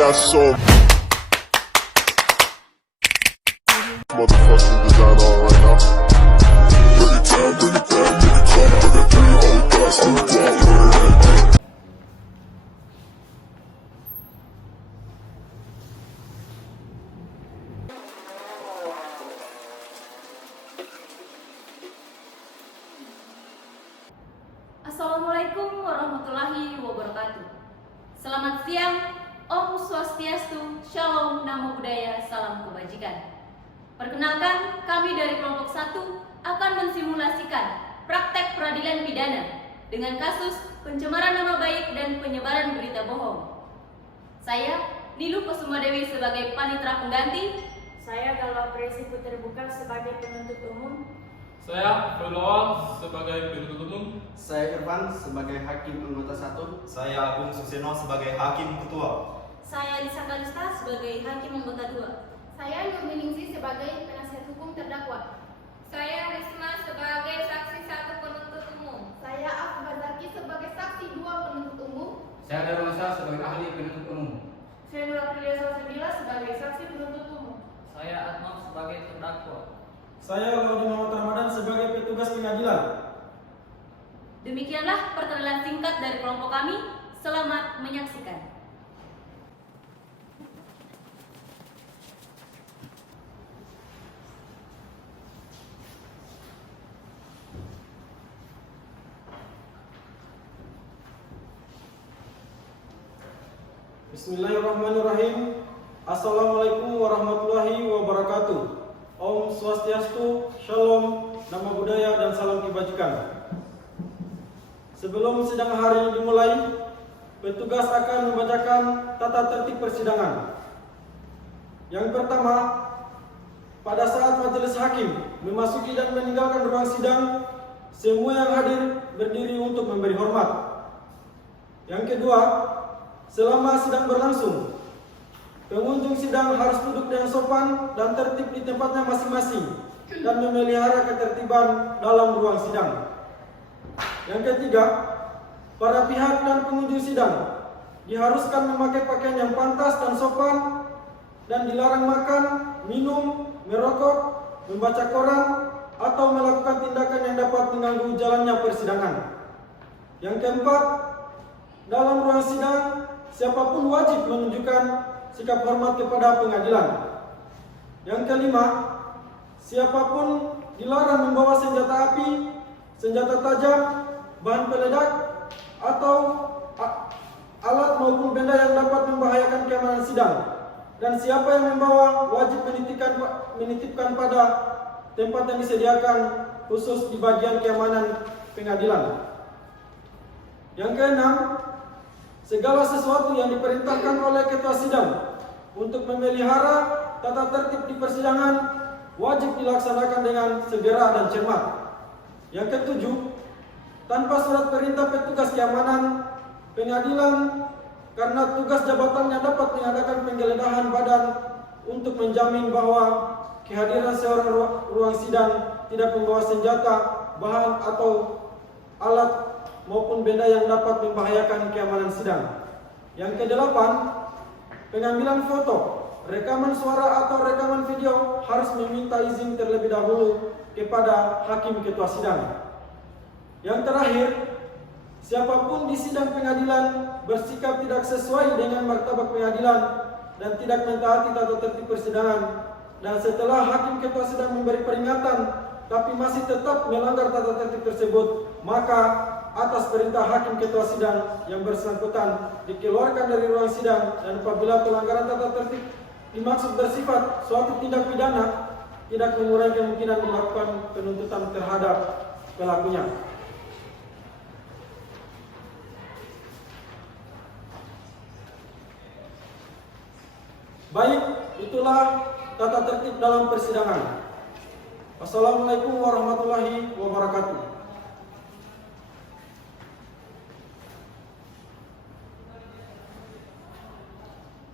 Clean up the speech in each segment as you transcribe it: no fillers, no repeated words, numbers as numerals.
got so motherfucking design on right now. Bring it down, bring it down, bring it down. I got 3 old guys to walk. Assalamualaikum warahmatullahi wabarakatuh. Selamat siang, Om Swastiastu, Shalom, Namo Buddhaya, Salam Kebajikan. Perkenalkan, kami dari kelompok 1 akan mensimulasikan praktek peradilan pidana dengan kasus pencemaran nama baik dan penyebaran berita bohong. Saya, Nilu Kusumadewi sebagai panitera pengganti. Saya Galwa Presi Putri Buka sebagai penuntut umum. Saya Berlawang sebagai penuntut umum. Saya Irfan sebagai hakim anggota 1. Saya Agung Suseno sebagai hakim ketua. Saya Lisa Kalista sebagai hakim anggota 2. Saya Nurminingsih sebagai penasihat hukum terdakwa. Saya Risma sebagai saksi 1 penuntut umum. Saya Afba Zaki sebagai saksi 2 penuntut umum. Saya Darwasa sebagai ahli penuntut umum. Saya Nur Aprilia Salsabila sebagai saksi penuntut umum. Saya Atmaf sebagai terdakwa. Saya Laudi Muhammad Ramadan sebagai petugas pengadilan. Demikianlah perkenalan singkat dari kelompok kami. Selamat menyaksikan. Bismillahirrahmanirrahim. Assalamualaikum warahmatullahi wabarakatuh. Om Swastiastu, Shalom, Namo Buddhaya, dan Salam Kebajikan. Sebelum sidang hari ini dimulai, petugas akan membacakan tata tertib persidangan. Yang pertama, pada saat majelis hakim memasuki dan meninggalkan ruang sidang, semua yang hadir berdiri untuk memberi hormat. Yang kedua, selama sidang berlangsung, pengunjung sidang harus duduk dengan sopan dan tertib di tempatnya masing-masing dan memelihara ketertiban dalam ruang sidang. Yang ketiga, para pihak dan pengunjung sidang diharuskan memakai pakaian yang pantas dan sopan dan dilarang makan, minum, merokok, membaca koran, atau melakukan tindakan yang dapat mengganggu jalannya persidangan. Yang keempat, dalam ruang sidang, siapapun wajib menunjukkan sikap hormat kepada pengadilan. Yang kelima, siapapun dilarang membawa senjata api, senjata tajam, bahan peledak, atau alat maupun benda yang dapat membahayakan keamanan sidang. Dan siapa yang membawa wajib menitipkan pada tempat yang disediakan khusus di bagian keamanan pengadilan. Yang keenam, segala sesuatu yang diperintahkan oleh ketua sidang untuk memelihara tata tertib di persidangan wajib dilaksanakan dengan segera dan cermat. Yang ketujuh, tanpa surat perintah petugas keamanan pengadilan karena tugas jabatannya dapat mengadakan penggeledahan badan untuk menjamin bahwa kehadiran seorang ruang sidang tidak membawa senjata, bahan atau alat maupun benda yang dapat membahayakan keamanan sidang. Yang kedelapan, pengambilan foto, rekaman suara atau rekaman video harus meminta izin terlebih dahulu kepada hakim ketua sidang. Yang terakhir, siapapun di sidang pengadilan bersikap tidak sesuai dengan martabat pengadilan dan tidak mentaati tata tertib persidangan, dan setelah hakim ketua sidang memberi peringatan tapi masih tetap melanggar tata tertib tersebut, maka atas perintah hakim ketua sidang yang bersangkutan dikeluarkan dari ruang sidang, dan apabila pelanggaran tata tertib dimaksud bersifat suatu tindak pidana, tidak mengurangi kemungkinan dilakukan penuntutan terhadap pelakunya. Baik, itulah tata tertib dalam persidangan. Wassalamualaikum warahmatullahi wabarakatuh.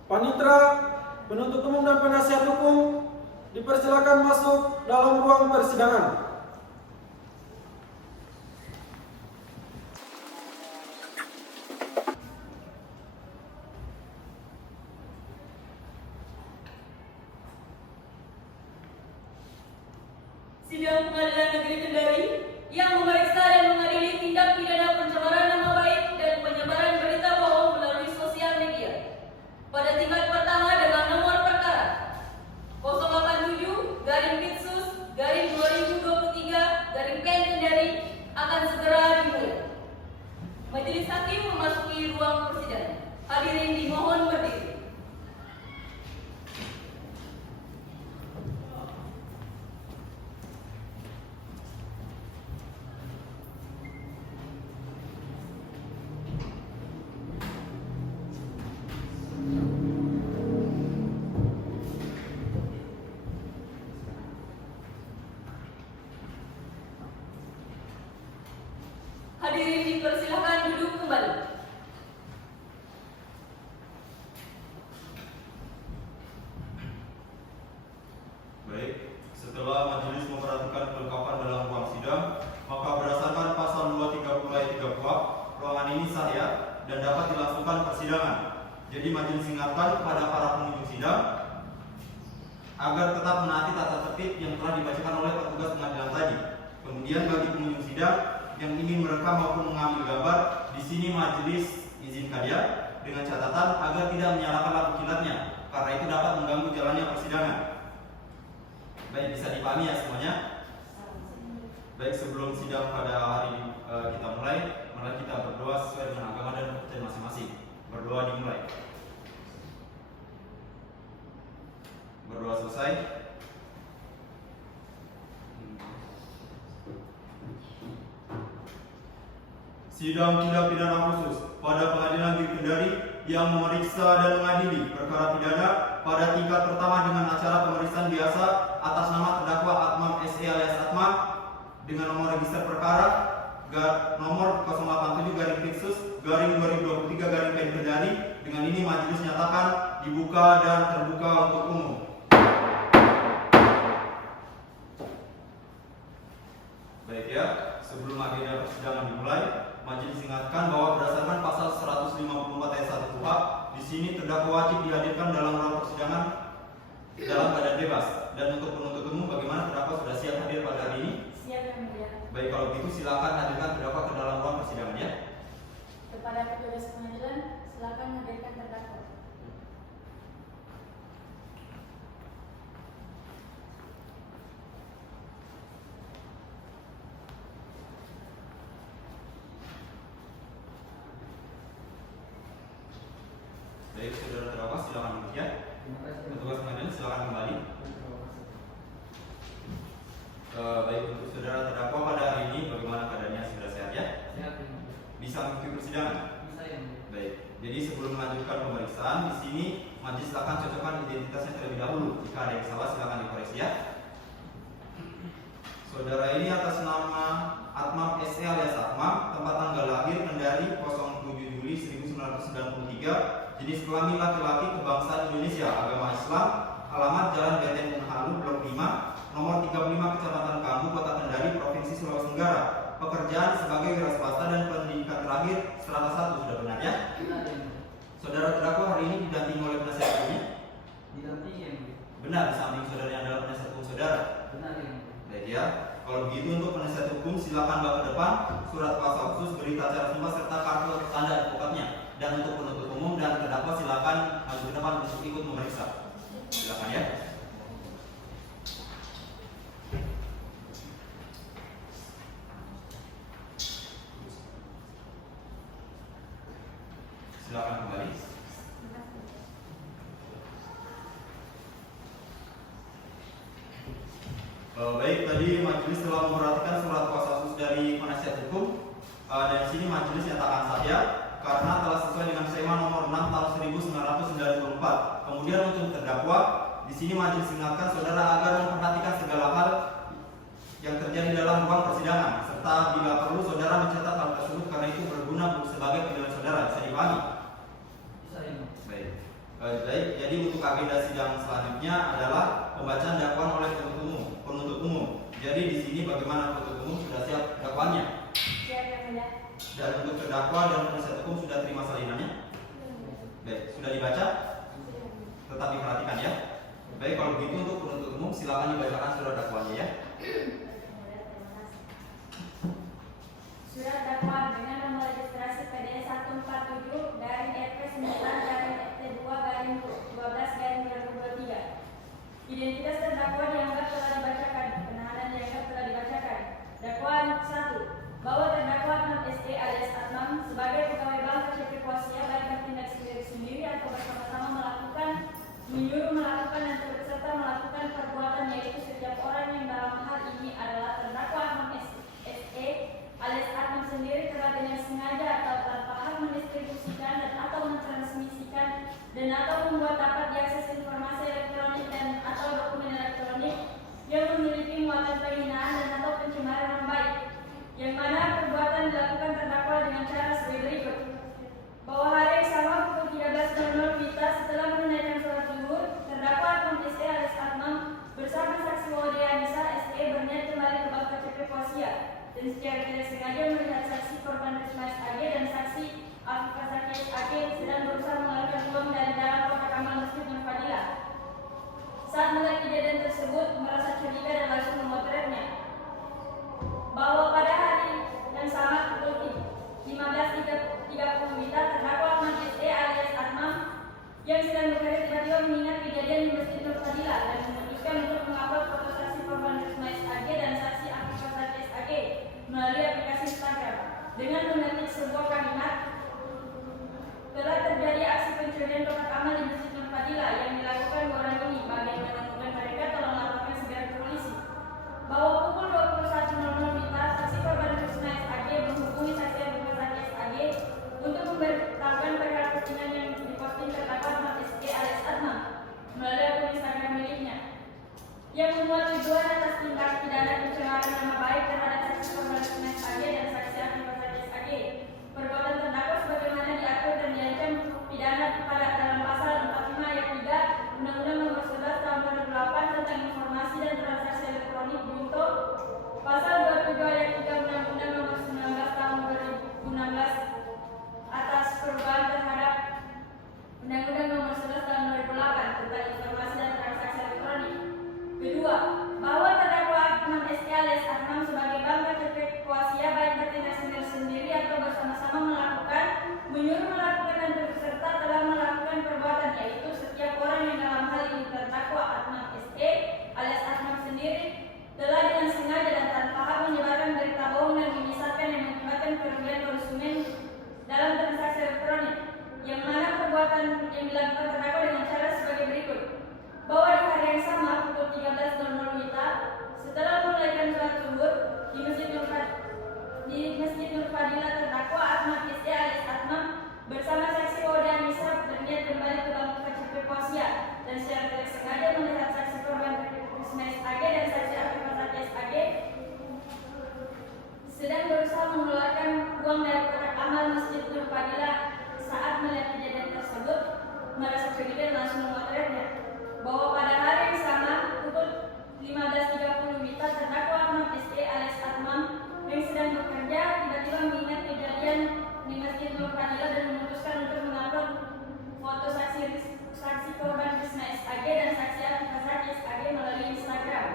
Panitera, penuntut umum dan penasihat hukum dipersilakan masuk dalam ruang persidangan. Majelis Hakim memasuki ruang persidangan. Hadirin dimohon berdiri. Hadirin dipersilakan duduk kembali. Baik, setelah majelis memperhatikan kelengkapan dalam ruang sidang, maka berdasarkan pasal 230 ayat 3 KUHP, ruangan ini sah ya dan dapat dilangsungkan persidangan. Jadi majelis ingatkan kepada para pengunjung sidang agar tetap menaati tata tertib yang telah dibacakan oleh petugas pengadilan tadi. Kemudian bagi pengunjung sidang yang ingin merekam maupun mengambil gambar, di sini majelis izinkan ya dengan catatan agar tidak menyalakan lampu kilatnya, karena itu dapat mengganggu jalannya persidangan. Baik, bisa dipahami ya semuanya. Baik, sebelum sidang pada hari ini kita mulai, mari kita berdoa sesuai dengan agama dan kepercayaan masing-masing. Berdoa dimulai. Berdoa selesai. Sidang tindak pidana khusus pada Pengadilan Negeri Kendari yang memeriksa dan mengadili perkara pidana pada tingkat pertama dengan acara pemeriksaan biasa atas nama terdakwa Atmam SE alias Atmam dengan nomor register perkara nomor 087-Fixus-2023 Kendari. Dengan ini majelis nyatakan dibuka dan terbuka untuk umum. Baik ya, sebelum agenda persidangan dimulai, majelis ingatkan bahwa berdasarkan pasal 154 ayat 1 KUHP, di sini terdakwa wajib dihadirkan dalam ruang persidangan dalam keadaan bebas. Dan untuk penuntut umum, bagaimana terdakwa sudah siap hadir pada hari ini? Siap yang mulia. Baik, kalau begitu silakan hadirkan terdakwa ke dalam ruang persidangan ya. Kepada petugas pengadilan, silakan hadirkan terdakwa. Baik, saudara terdakwa silakan duduk ya. Petugas pengadilan silakan kembali. Baik, untuk saudara terdakwa pada hari ini bagaimana keadaannya, sudah sehat ya? Sehat ya. Bisa mengikuti persidangan? Bisa ya. Baik. Jadi sebelum melanjutkan pemeriksaan, di sini majelis akan cocokkan identitasnya terlebih dahulu. Jika ada yang salah silakan dikoreksi ya. Saudara ini atas nama Atmam SE alias Atmam, tempat tanggal lahir Kendari 07 Juli 1993, jenis kelamin laki-laki, kebangsaan Indonesia, agama Islam, alamat Jalan Beten Unhalu, Blok 5, nomor 35, Kecamatan Kambu, Kota Kendari, Provinsi Sulawesi Tenggara. Pekerjaan sebagai wira swasta dan pendidikan terakhir strata 1, sudah benar ya? Benar ya. Saudara terdakwa hari ini didampingi oleh penasihat hukumnya? Didampingi ya. Benar, di samping saudara yang adalah penasihat hukum saudara. Benar ya. Baik ya. Kalau begitu untuk penasihat hukum silakan bawa ke depan surat kuasa khusus, berita acara simbah serta kartu tanda advokatnya. Dan untuk penuntut umum dan terdakwa silakan maju ke depan untuk ikut memeriksa. Silakan ya. Silakan kembali. Baik, tadi majelis telah memperhatikan surat kuasa khusus dari penasihat hukum dan di sini majelis nyatakan saja karena telah sesuai dengan SEMA nomor 6 tahun 1994. Kemudian untuk terdakwa, di sini majelis ingatkan saudara agar memperhatikan segala hal yang terjadi dalam ruang persidangan serta bila perlu saudara mencatat hal tersebut karena itu berguna sebagai penilaian saudara. Bisa dipahami? Bisa ya. Baik. Baik, jadi untuk agenda sidang selanjutnya adalah pembacaan dakwaan oleh penuntut umum. Jadi di sini bagaimana penuntut umum sudah siap dakwaannya? Siap yang mulia. Dan untuk terdakwa dan penasihat hukum sudah terima salinannya? Baik, sudah dibaca? Tetap diperhatikan ya. Baik, kalau begitu untuk penuntut umum silakan dibacakan surat dakwaannya ya. Surat dakwaan dengan nomor registrasi PD 147 dari EP 9 dari FT 2 garing 12 garing 2023. Identitas terdakwa dianggap telah dibacakan. Penahanan dianggap telah dibacakan. Dakwaan 1. Bahwa terdakwa Atmam SE alias Atmam sebagai pegawai mendistribusikan dan atau mentransmisikan dan atau membuat dapat diakses informasi elektronik dan atau dokumen elektronik yang memiliki muatan penghinaan dan atau pencemaran nama baik, yang mana perbuatan dilakukan terdakwa dengan cara sebagai berikut. Bahwa hari yang sama pukul 13.00 WITA setelah menunaikan sholat zuhur, terdakwa Atmam SE alias Atmam bersama saksi Wawde Anissa SE berniat kembali ke Bank KCP Kosia dan secara tidak sengaja melihat saksi korban Risma SAG dan saksi Afifah Zaki SAG sedang berusaha mengalirkan uang dari dalam kotak amal Masjid Nur Fadilah. Saat melihat kejadian tersebut, merasa curiga dan langsung memotretnya. Bahwa pada hari yang sama pukul 15.30 WITA, terdakwa Atmam SE alias Atmam yang sedang bekerja tiba-tiba mengingat kejadian di Masjid Nur Fadilah dan memutuskan untuk mengupload foto saksi korban Risma SAG dan saksi Afifah Zaki SAG melalui aplikasi Instagram dengan mengetik sebuah kalimat, telah terjadi aksi pencurian kotak amal di Masjid Nur Fadilah yang dilakukan dua orang ini. Bagaimana menemukan mereka, tolong laporkan segera ke polisi. Bahwa pukul 21.00 WITA, saksi korban Risma SAG menghubungi saksi Afifah Zaki SAG untuk memberitahukan perkara postingan yang diposting terdakwa Atmam SE alias Atmam melalui akun Instagram miliknya yang memuat tuduhan atas tindak pidana pencemaran nama baik terhadap saksi korban Risma SAG dan saksi Afifah Zaki SAG. Perbuatan terdakwa sebagaimana diatur dan diancam pidana pada dalam pasal 45 ayat 3 Undang-Undang Nomor 11 Tahun 2008 tentang Informasi dan Transaksi Elektronik junto pasal 27 ayat 3 Undang-Undang Nomor 19 Tahun 2016 atas perubahan terhadap Undang-Undang Nomor 11 Tahun 2008 tentang Informasi dan Transaksi Elektronik. Kedua, bahwa terdakwa Atmam SE alias Atmam sebagai bank KCP Koasia baik bertindak sendiri atau bersama-sama melakukan, menyuruh melakukan dan berserta telah melakukan perbuatan, yaitu setiap orang yang dalam hal ini terdakwa Atmam SE alias Atmam sendiri telah dengan sengaja dan tanpa hak menyebarkan berita bohong dan menyesatkan yang mengakibatkan kerugian konsumen dalam transaksi elektronik, yang mana perbuatan yang dilakukan terdakwa dengan cara sebagai berikut. Bahwa di hari yang sama pukul 13.00 WITA setelah menunaikan sholat zuhur di Masjid Nur Fadilah, terdakwa Atmam SE alias Atmam bersama saksi Wawde Anissa berniat kembali ke Bank KCP Koasia dan secara tidak sengaja melihat saksi korban Risma SAG dan saksi Afifah Zaki SAG sedang berusaha mengeluarkan uang dari kotak amal Masjid Nur Fadilah. Saat melihat kejadian tersebut, merasa curiga dan langsung memotretnya. Bahwa pada hari yang sama pukul 15.30 WITA, terdakwa Atmam SE alias Atmam yang sedang bekerja tiba-tiba mengingat kejadian di Masjid Nur Fadilah dan memutuskan untuk mengupload foto saksi korban Risma SAG dan saksi Afifah Zaki SAG melalui Instagram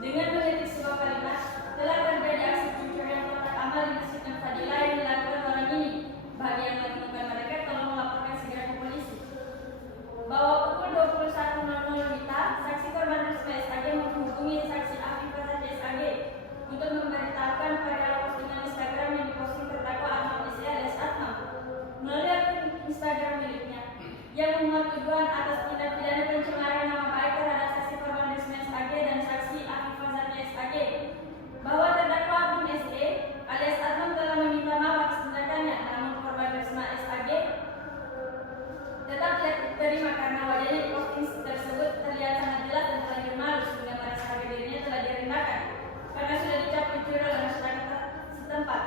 dengan mengetik sebuah kalimat, telah terjadi aksi pencurian kotak amal di Masjid Nur Fadilah yang dilakukan orang ini. Bagi yang menemukan mereka, tolong melaporkan segera ke polisi. Bahwa pukul 21.00 WITA, saksi korban Risma SAG menghubungi saksi Afifah Zaki SAG untuk memberitahukan perihal postingan Instagram yang diposting terdakwa Atmam SE alias Atmam melalui akun Instagram miliknya yang memuat tuduhan atas tindak pidana pencemaran nama baik terhadap saksi korban Risma SAG dan saksi Afifah Zaki SAG. Bahwa terdakwa Atmam SE alias Atmam telah meminta maaf atas tindakannya, namun korban Risma SAG tetap tidak diterima karena wajahnya di posting tersebut terlihat sangat jelas dan terlanjur malu sehingga merasa harga dirinya telah direndahkan karena sudah dicap pencuri oleh masyarakat setempat.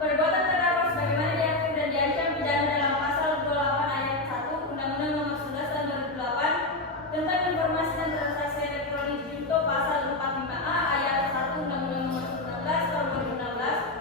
Perbuatan terdakwa sebagaimana diatur dan diancam pidana dalam pasal 28 ayat 1 Undang-Undang Nomor 11 Tahun 2008 tentang Informasi dan Transaksi Elektronik junto pasal 45A ayat 1 Undang-Undang Nomor 19 Tahun 2016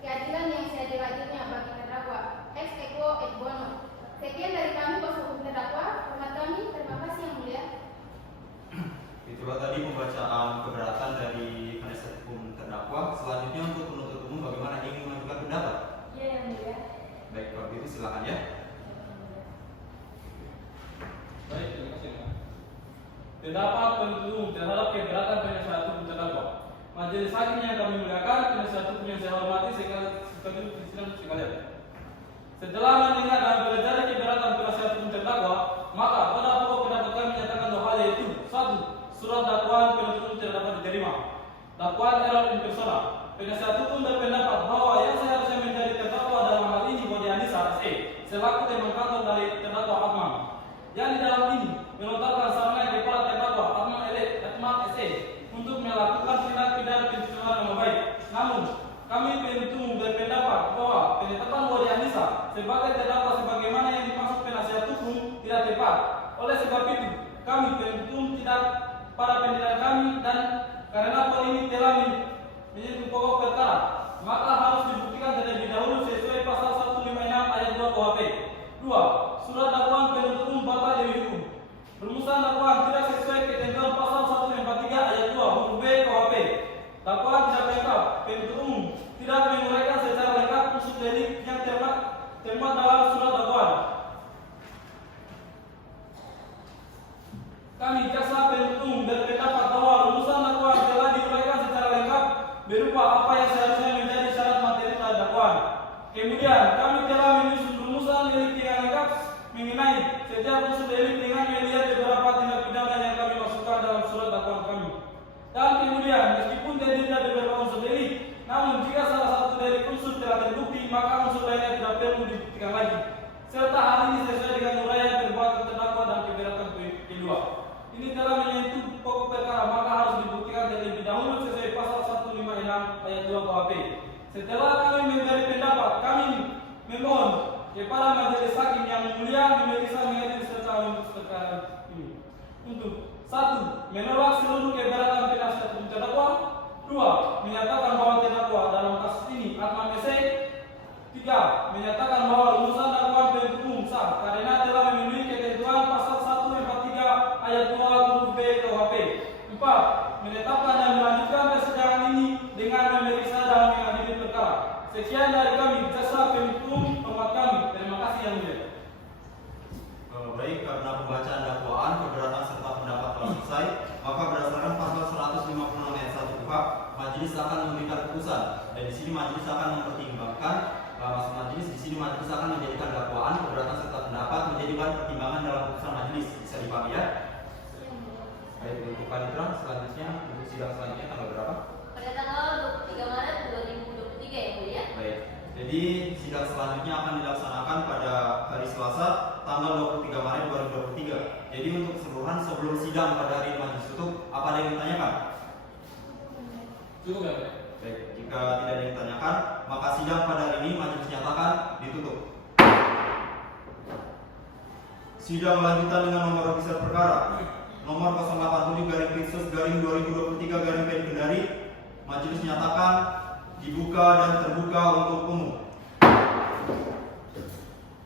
keadilan yang seadil-adilnya bagi terdakwa, ex equo et bono. Sekian dari kami kuasa hukum terdakwa. Hormat kami, terima kasih yang mulia. Itulah tadi pembacaan keberatan dari penasihat hukum terdakwa. Selanjutnya untuk penuntut umum bagaimana ingin mengajukan pendapat? Iya yang mulia. Baik, kalau begitu silakan ya. Baik, terima kasih. Pendapat penuntut umum terhadap keberatan penasihat hukum terdakwa. Majelis hakim yang kami muliakan, penasihat hukum yang saya hormati sekalian. Setelah mendengar dan belajar keberatan penasihat hukum terdakwa, maka pada pokok pendapat kami menyatakan dua hal, yaitu: 1. Surat dakwaan penuntut umum tidak dapat diterima. Dakwaan error in persona. Penasihat hukum berpendapat bahwa yang seharusnya menjadi terdakwa dalam hal ini Bodi Anissa SE selaku teman kantor dari terdakwa Atman, yang di dalam ini melontarkan sarana kepada terdakwa Atman SE untuk melakukan tindak pidana pencemaran nama baik. Namun, kami penuntut umum berpendapat bahwa penetapan Bodi Anissa sebagai terdakwa sebagaimana yang dimaksud penasihat hukum tidak tepat. Oleh sebab itu, kami penuntut umum tidak pada penilaian kami, dan karena poin ini telah menyentuh pokok perkara, maka harus dibuktikan terlebih dahulu sesuai pasal 156 ayat 2 KUHP. 2. Surat dakwaan penuntut umum batal demi hukum. Rumusan dakwaan tidak sesuai ketentuan pasal 143 ayat 2 huruf B KUHP. Dakwaan tidak lengkap. Penuntut umum tidak menguraikan secara lengkap unsur delik yang termuat dalam surat dakwaan. Kami jaksa penuntut umum berpendapat bahwa rumusan dakwaan telah diuraikan secara lengkap berupa apa yang seharusnya menjadi syarat materi dakwaan. Kemudian kami telah menyusun rumusan delik dengan lengkap mengenai setiap unsur delik dengan melihat beberapa tindak pidana yang kami masukkan dalam surat dakwaan kami. Dan kemudian meskipun terdiri dari beberapa unsur delik, namun jika salah satu dari unsur telah terbukti, maka unsur lainnya tidak perlu dibuktikan lagi. Serta hal ini sesuai dengan uraian perbuatan terdakwa dan keberatan kedua. Ini telah menyentuh pokok perkara, maka harus dibuktikan terlebih dahulu sesuai pasal 156 ayat 2 KUHP. Setelah kami memberi pendapat, kami memohon kepada majelis hakim yang mulia memeriksa mengenai serta memutus perkara ini untuk: 1. Menolak seluruh keberatan penasihat hukum terdakwa. 2. Menyatakan bahwa terdakwa dalam kasus ini Atman SE. 3. Menyatakan bahwa rumusan dakwaan penuntut umum sah karena telah memenuhi ketentuan pasal 143 ayat 2 huruf B KUHP. 4. Menetapkan dan melanjutkan persidangan ini dengan memeriksa dan mengadili perkara. Sekian dari kami, jaksa penuntut umum. Hormat kami. Terima kasih yang mulia. Baik, karena pembacaan dakwaan, keberatan serta pendapat telah selesai, maka berdasarkan pasal 156 ayat 1 KUHP, majelis akan memberikan putusan. Dan di sini majelis akan mempertimbangkan, maksud majelis di sini majelis akan menjadikan dakwaan, keberatan serta pendapat menjadi bahan pertimbangan dalam putusan majelis. Bisa dipahami ya? Baik, untuk panitera selanjutnya, untuk sidang selanjutnya tanggal berapa? Pada tanggal 23 Maret 2023 ya mulia. Baik, jadi sidang selanjutnya akan dilaksanakan pada hari Selasa tanggal 23 Maret 2023. Jadi untuk keseluruhan sebelum sidang pada hari ini majelis tutup, apa ada yang ditanyakan? Cukup ya, Pak? Baik, jika tidak ada yang ditanyakan, maka sidang pada hari ini majelis nyatakan ditutup. Sidang lanjutan dengan nomor register perkara nomor 087/2023/PN Kendari, majelis nyatakan dibuka dan terbuka untuk umum.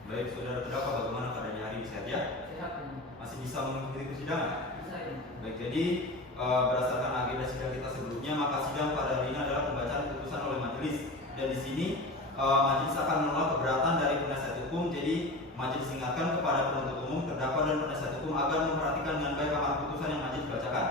Baik, saudara terdakwa, bagaimana keadaan hari ini, sehat ya? Sehat ya. Masih bisa mengikuti persidangan? Bisa ya. Baik, jadi berdasarkan agenda sidang kita sebelumnya, maka sidang pada hari ini adalah pembacaan putusan oleh majelis. Dan di sini majelis akan menolak keberatan dari penasihat hukum. Jadi majelis ingatkan kepada penuntut umum, terdakwa dan penasihat hukum agar memperhatikan dengan baik amar putusan yang majelis bacakan.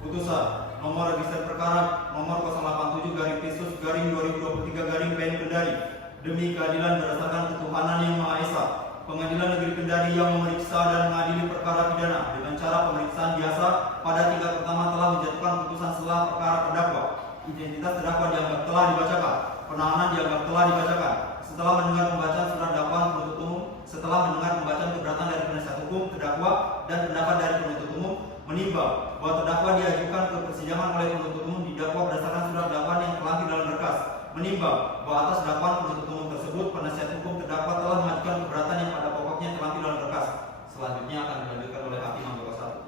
Putusan nomor register perkara nomor 087/2023/PN Kendari demi keadilan berdasarkan ketuhanan yang Maha Esa. Pengadilan Negeri Kendari yang memeriksa dan mengadili perkara pidana dengan cara pemeriksaan biasa pada tingkat pertama telah menjatuhkan putusan setelah perkara terdakwa. Identitas terdakwa dianggap telah dibacakan, penahanan dianggap telah dibacakan. Setelah mendengar pembacaan surat dakwaan penuntut umum, setelah mendengar pembacaan keberatan dari penasihat hukum, terdakwa dan pendapat dari penuntut umum, menimbang bahwa terdakwa diajukan ke persidangan oleh penuntut umum didakwa berdasarkan surat dakwaan yang terlampir dalam berkas. Menimbang bahwa atas dakwaan penuntut umum tersebut, penasihat hukum terdakwa telah mengajukan keberatan yang pada pokoknya terlampir dalam berkas. Selanjutnya akan dilanjutkan oleh hakim anggota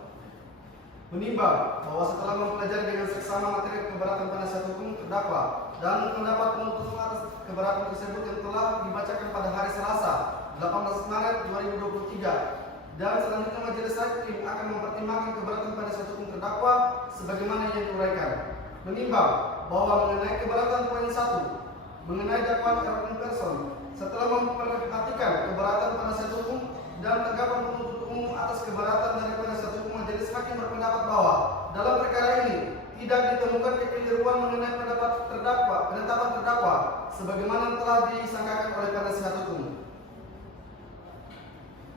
1. menimbang bahwa setelah mempelajari dengan seksama materi keberatan penasihat hukum terdakwa dan pendapat penuntut umum atas keberatan tersebut yang telah dibacakan pada hari Selasa 18 Maret 2023 dan selanjutnya majelis hakim akan mempertimbangkan keberatan penasihat hukum terdakwa sebagaimana yang diuraikan. Menimbang bahwa mengenai keberatan poin 1 mengenai dakwaan error person setelah memperhatikan keberatan penasihat hukum dan tanggapan penuntut umum atas keberatan dari penasihat hukum, majelis hakim berpendapat bahwa dalam perkara ini tidak ditemukan kekeliruan mengenai penetapan terdakwa sebagaimana telah disangkakan oleh penasihat hukum.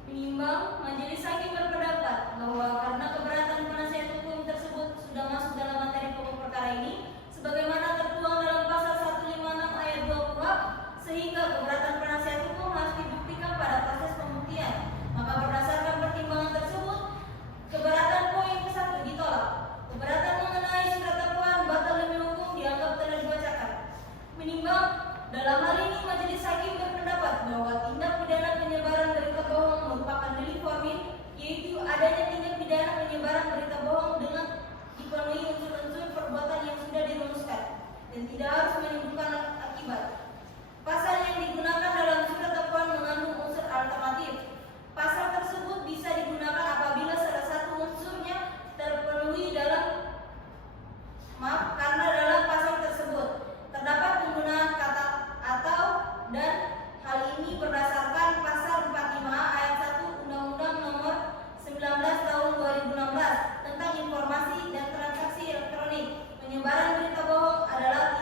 Menimbang, majelis hakim berpendapat bahwa karena keberatan penasihat hukum tersebut sudah masuk dalam materi pokok perkara ini sebagaimana tertuang dalam pasal 156 ayat 2 KUHP, sehingga keberatan penasihat hukum harus dibuktikan pada proses pembuktian. Maka berdasarkan pertimbangan tersebut, keberatan poin ke-1 ditolak. Keberatan mengenai surat dakwaan batal demi hukum dianggap telah dibacakan. Menimbang, dalam hal ini majelis hakim berpendapat bahwa tindak pidana penyebaran berita bohong merupakan delik formil, yaitu adanya tindak pidana penyebaran berita bohong dengan dipenuhi unsur-unsur perbuatan yang sudah dirumuskan dan tidak harus menimbulkan akibat. Pasal yang digunakan dalam surat dakwaan mengandung unsur alternatif. Pasal tersebut bisa digunakan apabila salah satu unsurnya terpenuhi karena dalam pasal tersebut terdapat penggunaan kata atau dan hal ini berdasarkan pasal 45A ayat 1 Undang-Undang Nomor 19 Tahun 2016 tentang informasi dan transaksi elektronik. Penyebaran berita bohong adalah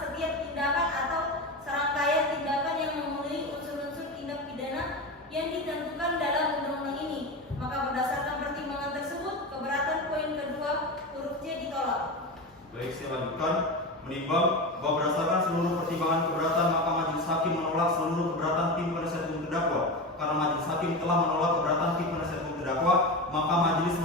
setiap tindakan atau serangkaian tindakan yang memenuhi unsur-unsur tindak pidana yang ditentukan dalam undang-undang ini. Maka berdasarkan pertimbangan tersebut, keberatan poin kedua huruf C ditolak. Baik, saya lanjutkan. Menimbang bahwa berdasarkan seluruh pertimbangan keberatan, maka majelis hakim menolak seluruh keberatan tim penasihat hukum terdakwa. Karena majelis hakim telah menolak keberatan tim penasihat hukum terdakwa, maka majelis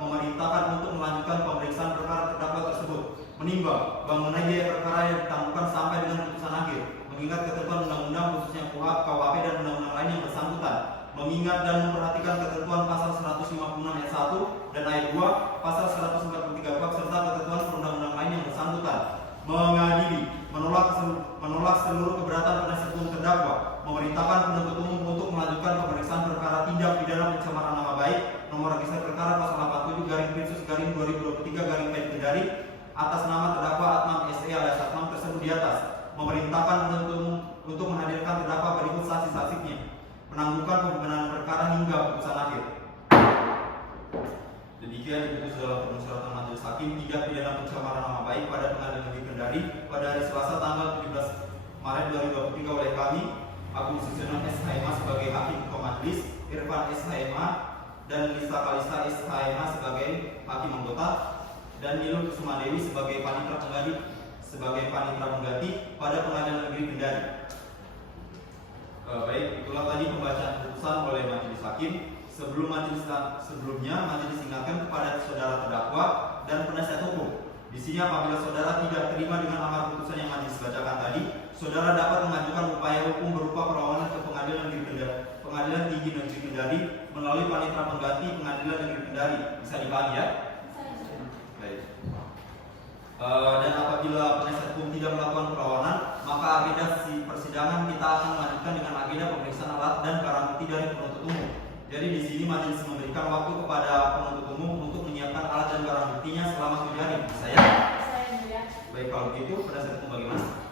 memerintahkan untuk melanjutkan pemeriksaan perkara terdakwa tersebut. Menimbang bahwa mengenai biaya perkara yang ditangguhkan sampai dengan putusan akhir, mengingat ketentuan undang-undang khususnya KUHP dan undang-undang lain yang bersangkutan, mengingat dan memperhatikan ketentuan pasal 156 ayat 1 dan ayat 2, pasal 143 bab serta ketentuan perundang-undang lain yang bersangkutan, mengadili, menolak seluruh keberatan penasihat hukum terdakwa, memerintahkan penuntut umum untuk melanjutkan pemeriksaan perkara tindak pidana pencemaran nama baik nomor register perkara 087/2023/Kendari atas nama terdakwa Atman SE alias Atman tersebut di atas, memerintahkan penuntut umum untuk menghadirkan terdakwa berikut saksi-saksinya, menangguhkan pembenaran perkara hingga putusan akhir. Demikian diputus dalam permusyawaratan majelis hakim tindak pidana pencemaran nama baik pada Pengadilan Negeri Kendari pada hari Selasa tanggal 17 Maret 2023 oleh kami, Agung Susiono SHMA sebagai hakim ketua majelis, Irfan SHMA dan Lisa Kalista SHMA sebagai hakim anggota, dan Nilu Kusuma Dewi sebagai panitera pengganti pada Pengadilan Negeri Kendari. Baik, itulah tadi pembacaan putusan oleh majelis hakim. Sebelumnya majelis ingatkan kepada saudara terdakwa dan penasihat hukum. Di sini apabila saudara tidak terima dengan amar putusan yang majelis bacakan tadi, saudara dapat mengajukan upaya hukum berupa perlawanan ke Pengadilan Tinggi Negeri Kendari melalui panitera pengganti Pengadilan Negeri Kendari. Bisa dipahami ya? Baik. Dan apabila penasihat hukum tidak melakukan perlawanan, maka agenda persidangan kita akan melanjutkan dengan agenda pemeriksaan alat dan barang bukti dari penuntut umum. Jadi di sini majelis memberikan waktu kepada penuntut umum untuk menyiapkan alat dan barang buktinya selama 7 hari. Saya? Baik, kalau begitu penasihat hukum bagaimana?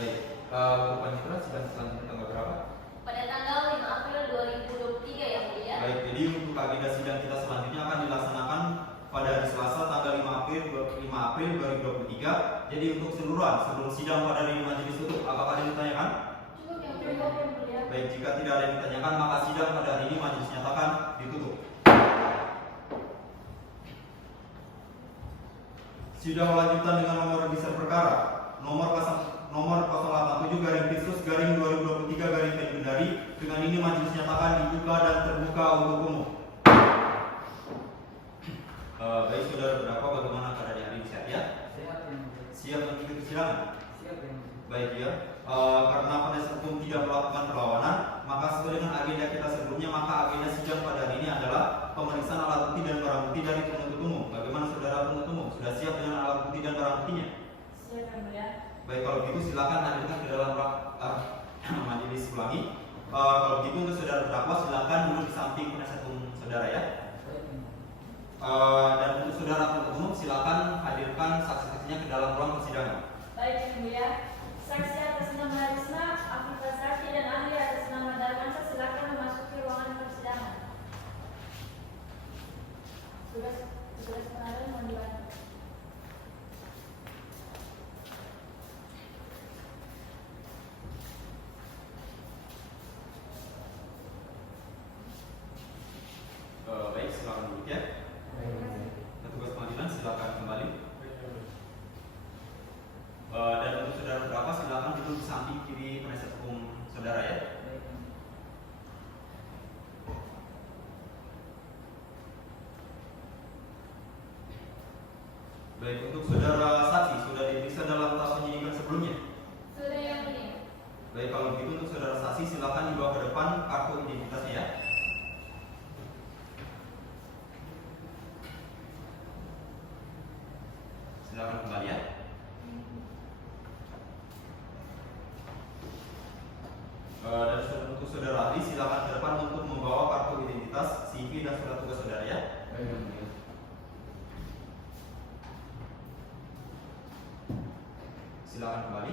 Baik. Untuk panitera sidang selanjutnya tanggal berapa? Pada tanggal 5 April 2023 yang mulia. Baik, jadi untuk agenda sidang kita selanjutnya akan dilaksanakan pada hari Selasa tanggal 5 April 2023. Jadi untuk seluruhan sebelum sidang pada hari majelis tutup, apakah ada yang ditanyakan? Baik, jika tidak ada yang ditanyakan, maka sidang pada hari ini majelis nyatakan ditutup. Sidang lanjutan dengan nomor register perkara nomor 087/Kendari. Dengan ini majelis nyatakan dibuka dan terbuka untuk umum. Baik, saudara terdakwa, bagaimana keadaan hari ini? Sehat ya? Sehat yang Siap mengikuti persidangan? siap yang Baik ya. Karena penasihat hukum tidak melakukan perlawanan, maka sesuai dengan agenda kita sebelumnya, maka agenda sidang pada hari ini adalah Baik, kalau begitu silakan hadirkan ke dalam majelis ulangi. Kalau begitu untuk saudara terdakwa silakan duduk di samping penasihat umum saudara ya. Dan untuk saudara penuntut umum silakan hadirkan saksi-saksinya ke dalam ruang persidangan. Baik, Yang Mulia. Saksi atas nama Risma, Afifah Zaki dan ahli atas nama Darmansyah silakan memasuki ruangan persidangan. Tugas pengadil mohon dibantu. Baik, silakan duduk ya. Petugas pengadilan silakan kembali. Dan untuk saudara terdakwa silakan duduk di samping kiri penasihat hukum saudara ya. Baik, untuk saudara saksi sudah diperiksa dalam tahap penyidikan sebelumnya. Sudah Yang Mulia. Baik, kalau begitu untuk saudara saksi silakan dibawa ke depan kartu identitasnya ya. Silakan kembali ya. Dan untuk saudara ahli silakan ke depan untuk membawa kartu identitas, CV dan surat tugas saudara ya. Baik, Yang Mulia. Silakan kembali.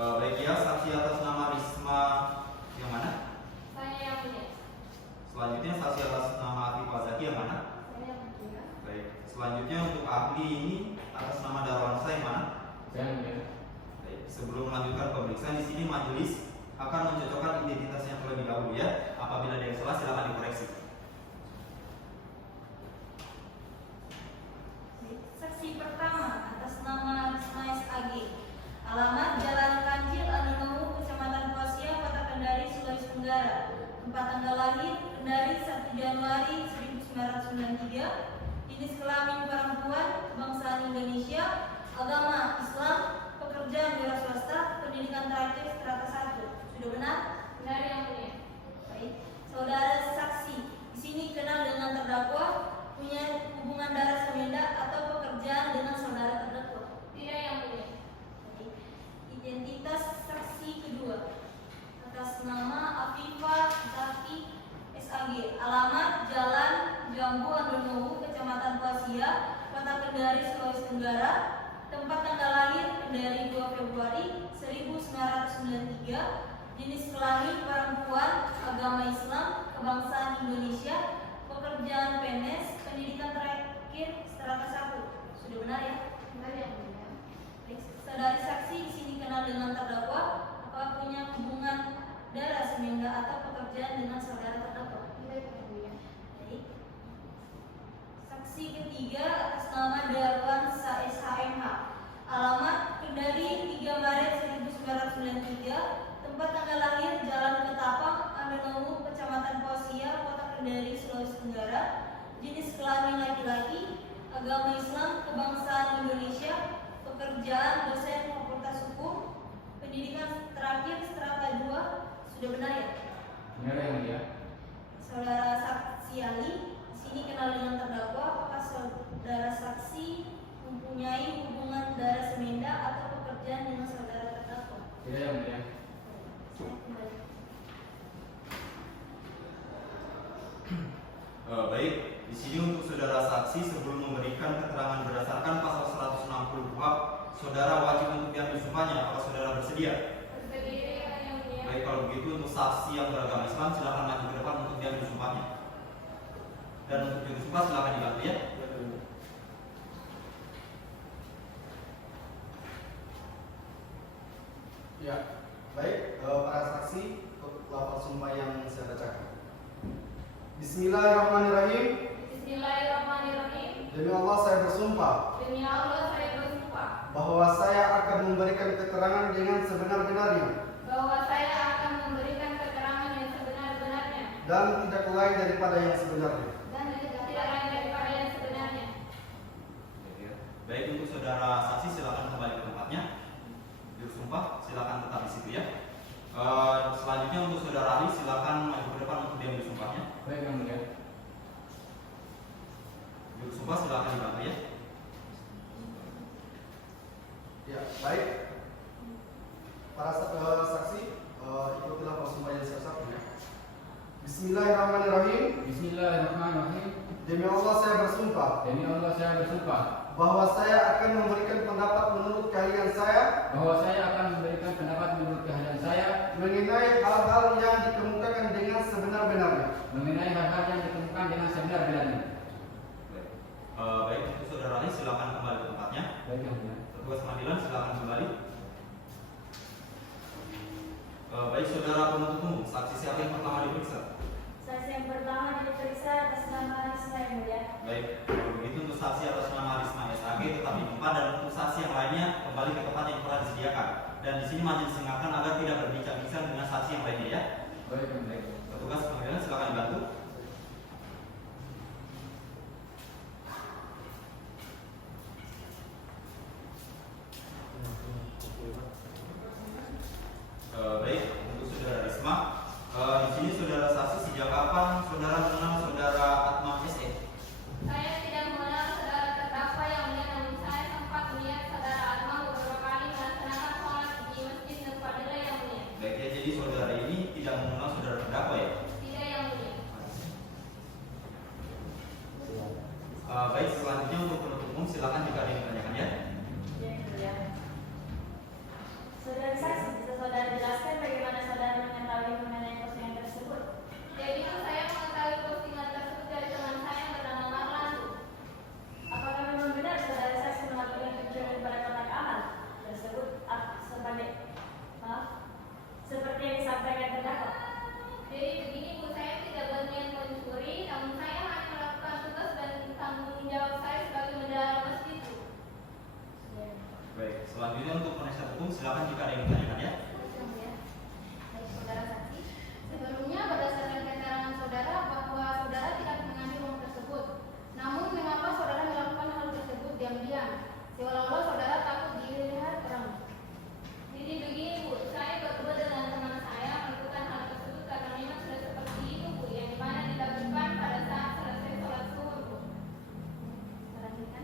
Baik ya, saksi atas nama Risma yang mana? Saya Yang Mulia. Selanjutnya saksi atas nama Afifah Zaki yang mana? Saya Yang Mulia. Baik. Selanjutnya untuk ahli ini atas nama Darmansyah yang mana? Saya Yang Mulia. Baik. Sebelum melanjutkan pemeriksaan di sini majelis akan mencocokkan identitasnya terlebih dahulu ya. Apabila ada yang salah silakan dikoreksi. Saksi pertama atas nama Risma SAG. Alamat Jalan Kancil Anonowu, Kecamatan Posia, Kota Kendari, Sulawesi Tenggara. Tempat tanggal lahir Kendari 1 Januari 1993. Jenis kelamin perempuan, kebangsaan Indonesia, agama Islam, pekerjaan wira swasta, pendidikan terakhir strata 1. Sudah benar? Benar Yang Mulia. Baik. Saudara saksi di sini kenal dengan terdakwa, punya hubungan darah semenda atau pekerjaan dengan saudara terdakwa? Tidak Yang Mulia. Baik. Identitas saksi kedua atas nama Afifah Zaki SAG. Alamat Jalan Jambu Anonowu, Kecamatan Posia, Kota Kendari, Sulawesi Tenggara. Tempat tanggal lahir Kendari 2 Februari 1993. Jenis kelamin perempuan, agama Islam, kebangsaan Indonesia, pekerjaan PNS, pendidikan terakhir strata 1. Sudah benar ya? Benar Yang Mulia. Baik. Saudari saksi di sini kenal dengan terdakwa, apa punya hubungan darah semenda atau pekerjaan dengan saudara terdakwa? Tidak Yang Mulia. Baik. Saksi ketiga atas nama Darmansyah SHMH. Alamat Kendari 3 Maret 1993. Tempat tanggal lahir Jalan Ketapang, Anonowu, Kecamatan Posia, Kota Kendari, Sulawesi Tenggara. Jenis kelamin laki-laki, agama Islam, kebangsaan Indonesia, pekerjaan dosen Fakultas Hukum, pendidikan terakhir strata 2. Sudah benar ya? Benar Yang Mulia. Saudara saksi ahli di sini kenal dengan terdakwa, apakah saudara saksi mempunyai hubungan darah semenda atau pekerjaan dengan saudara terdakwa? Tidak Yang Mulia. Saya kembali. Baik, di sini untuk saudara saksi sebelum memberikan keterangan berdasarkan pasal 160 KUHP, saudara wajib untuk diambil sumpahnya. Apakah saudara bersedia? Bersedia Yang Mulia. Baik, kalau begitu untuk saksi yang beragama Islam silakan maju ke depan untuk diambil sumpahnya. Dan untuk juru sumpah silakan dibantu ya. Ya, baik, para saksi, lafaz sumpah yang saya bacakan. Bismillahirrahmanirrahim. Bismillahirrahmanirrahim. Demi Allah saya bersumpah Demi Allah saya bersumpah bahwa saya akan memberikan keterangan dengan sebenar-benarnya bahwa saya akan memberikan keterangan yang sebenar-benarnya dan tidak lain daripada yang sebenarnya. dan tidak lain daripada yang sebenarnya. Baik, untuk saudara saksi silakan kembali ke tempatnya. Juru sumpah silakan tetap di situ ya. Selanjutnya untuk saudara ahli silakan maju ke depan untuk diambil sumpahnya. Baik Yang Mulia. Juru sumpah silakan dibantu ya. Ya, baik. Para saksi, ikutilah proses majelis satu ya. Bismillahirrahmanirrahim. Bismillahirrahmanirrahim. Demi Allah saya bersumpah Demi Allah saya bersumpah bahwa saya akan memberikan pendapat menurut keahlian saya bahwa saya akan memberikan pendapat menurut keahlian saya mengenai hal-hal yang dikemukakan dengan sebenar-benarnya. mengenai hal-hal yang ditemukan dengan sebenar-benarnya. Baik, untuk saudara Ali silakan kembali ke tempatnya. Baik, Yang Mulia. Petugas pengadilan silakan kembali. Baik, saudara penuntut umum, saksi siapa yang pertama diperiksa? Saksi yang pertama diperiksa atas nama Risma yang mulia. Baik, kalau begitu untuk saksi atas nama Risma SAG tetap di tempat dan untuk saksi yang lainnya kembali ke tempat yang telah disediakan. Dan di sini majelis ingatkan agar tidak berbincang-bincang dengan saksi yang lainnya ya. Baik, Yang Mulia. Petugas pengadilan silakan dibantu. Baik, untuk saudara Risma, di sini saudara saksi sejak kapan saudara mengenal saudara Atma SE? Saya tidak mengenal saudara terdakwa yang mulia, namun saya sempat melihat saudara Atma beberapa kali melaksanakan sholat di Masjid Nur Fadilah yang mulia. Baik ya, jadi saudara ini tidak mengenal saudara terdakwa ya? Tidak yang mulia. Baik, selanjutnya untuk penuntut umum silakan jika ada yang ditanyakan ya. Yang mulia. Saudara saksi, bisa saudara jelaskan bagaimana saudara mengetahui mengenai postingan tersebut? Jadi saya mengetahui postingan tersebut dari teman saya yang bernama Marlandu. Apakah memang benar saudara saksi melakukan pencurian pada kotak amal tersebut seperti yang disampaikan terdakwa? Jadi begini Bu, saya tidak berniat mencuri, namun saya hanya melakukan tugas dan tanggung jawab saya sebagai bendahara masjid. Baik, selanjutnya untuk penasihat hukum silakan jika ada yang ditanyakan ya. Baik, saudara saksi. Sebelumnya berdasarkan keterangan saudara bahwa saudara tidak mengambil uang tersebut. Namun mengapa saudara melakukan hal tersebut diam-diam? Seolah-olah saudara takut dilihat orang. Jadi begini Bu, saya berdua dengan teman saya melakukan hal tersebut karena memang sudah seperti itu Bu, yang dimana dilakukan pada saat selesai sholat zuhur Bu. Selanjutnya,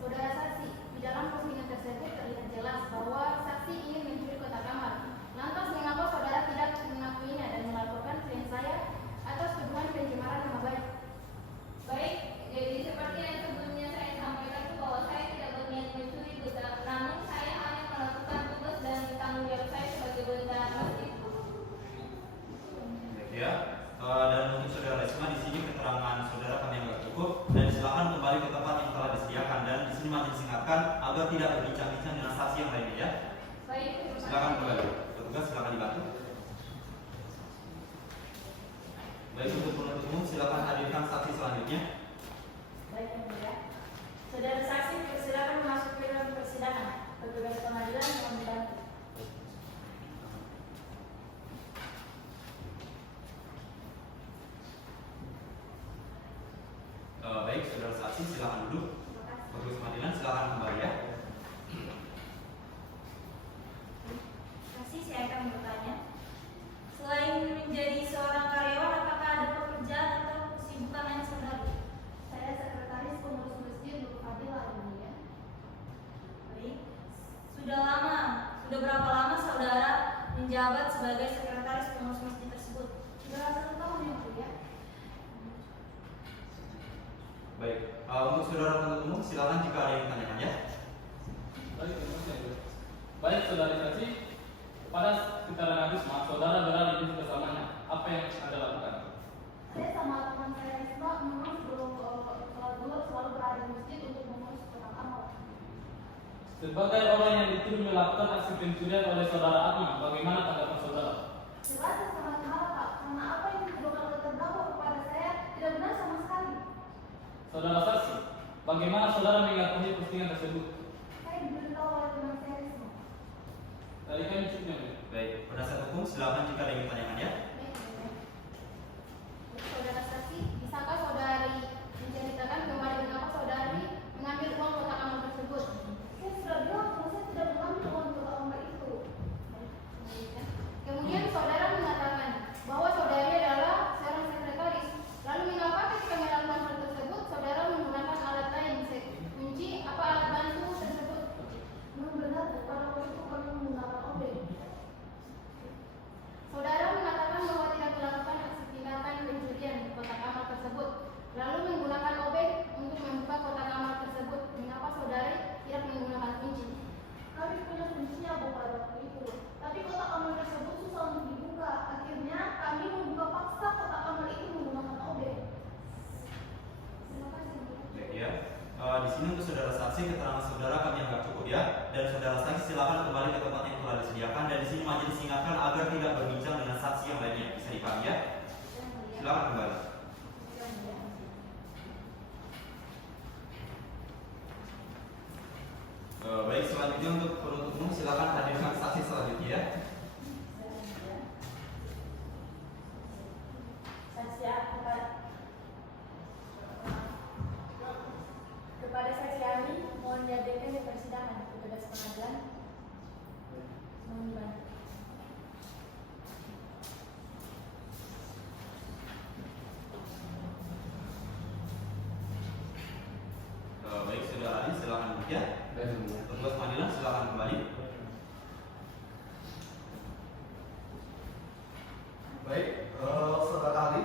saudara saksi, di dalam postingan tersebut terlihat jelas bahwa saksi ingin mencuri kotak amal. Lantas mengapa saudara tidak mengakuinya dan melaporkan klien saya atas tuduhan pencemaran nama baik? Baik, jadi seperti yang sebelumnya saya sampaikan itu bahwa saya tidak berniat mencuri Bu, namun saya hanya melakukan tugas dan tanggung jawab saya sebagai bendahara masjid Bu. Baik ya. Dan untuk saudara Risma di sini keterangan saudara kami anggap cukup dan silakan kembali ke tempat yang telah disediakan dan di sini majelis ingatkan agar tidak berbincang-bincang dengan saksi yang lainnya ya. Baik, terima Silakan kasih. kembali. Petugas silakan dibantu. Baik, untuk penuntut umum silakan hadirkan saksi selanjutnya. Baik yang mulia. Saudara saksi persilakan masuk ke dalam persidangan. Petugas pengadilan yang membantu. Baik, saudara saksi silakan duduk. Petugas pengadilan silakan kembali ya. Saksi, saya akan bertanya. Selain menjadi seorang karyawan, apakah ada pekerjaan atau kesibukan lain saudara? Saya sekretaris pengurus masjid Nur Fadilah yang mulia. Baik. Sudah berapa lama saudara menjabat sebagai sekretaris pengurus masjid tersebut? Sudah 1 tahun yang mulia. Baik, untuk saudara penuntut umum silakan jika ada yang ditanyakan ya. Baik, terima kasih. Baik, saudara saksi, pada sekitaran Risma, saudara berada di bersamanya. Apa yang Anda lakukan? Saya sama teman saya Risma memang sebelum sholat zuhur selalu berada di masjid untuk mengurus kotak amal. Sebagai orang yang dituduh melakukan aksi pencurian oleh saudara Atma, bagaimana tanggapan saudara? Jelas sangat salah Pak, karena apa yang dituduhkan oleh terdakwa kepada saya tidak benar sama sekali. Saudara saksi, bagaimana saudara mengakui postingan tersebut? Saya diberitahu oleh teman saya Risma. Dari kami cukupnya. Baik, penasihat hukum silakan jika ada yang ditanyakan ya. Saudara saksi, bisakah saudari menceritakan kembali mengapa saudari mengambil uang kotak amal tersebut? Saya sudah bilang kalau saya tidak mengambil uang kotak amal itu. Kemudian saudara mengatakan sini untuk saudara saksi keterangan saudara kami anggap cukup ya, dan saudara saksi silakan kembali ke tempat yang telah disediakan. Dan di sini majelis ingatkan agar tidak berbincang dengan saksi yang lainnya. Bisa dipahami ya? Silakan kembali. Baik, selanjutnya untuk penuntut umum silakan hadirkan saksi selanjutnya ya. Saksi A kepada saksi kami mohon dihadirkan di persidangan. Petugas pengadilan mohon dibantu. Baik, saudara Ali silakan duduk ya. Petugas pengadilan silakan kembali. Baik, saudara ahli,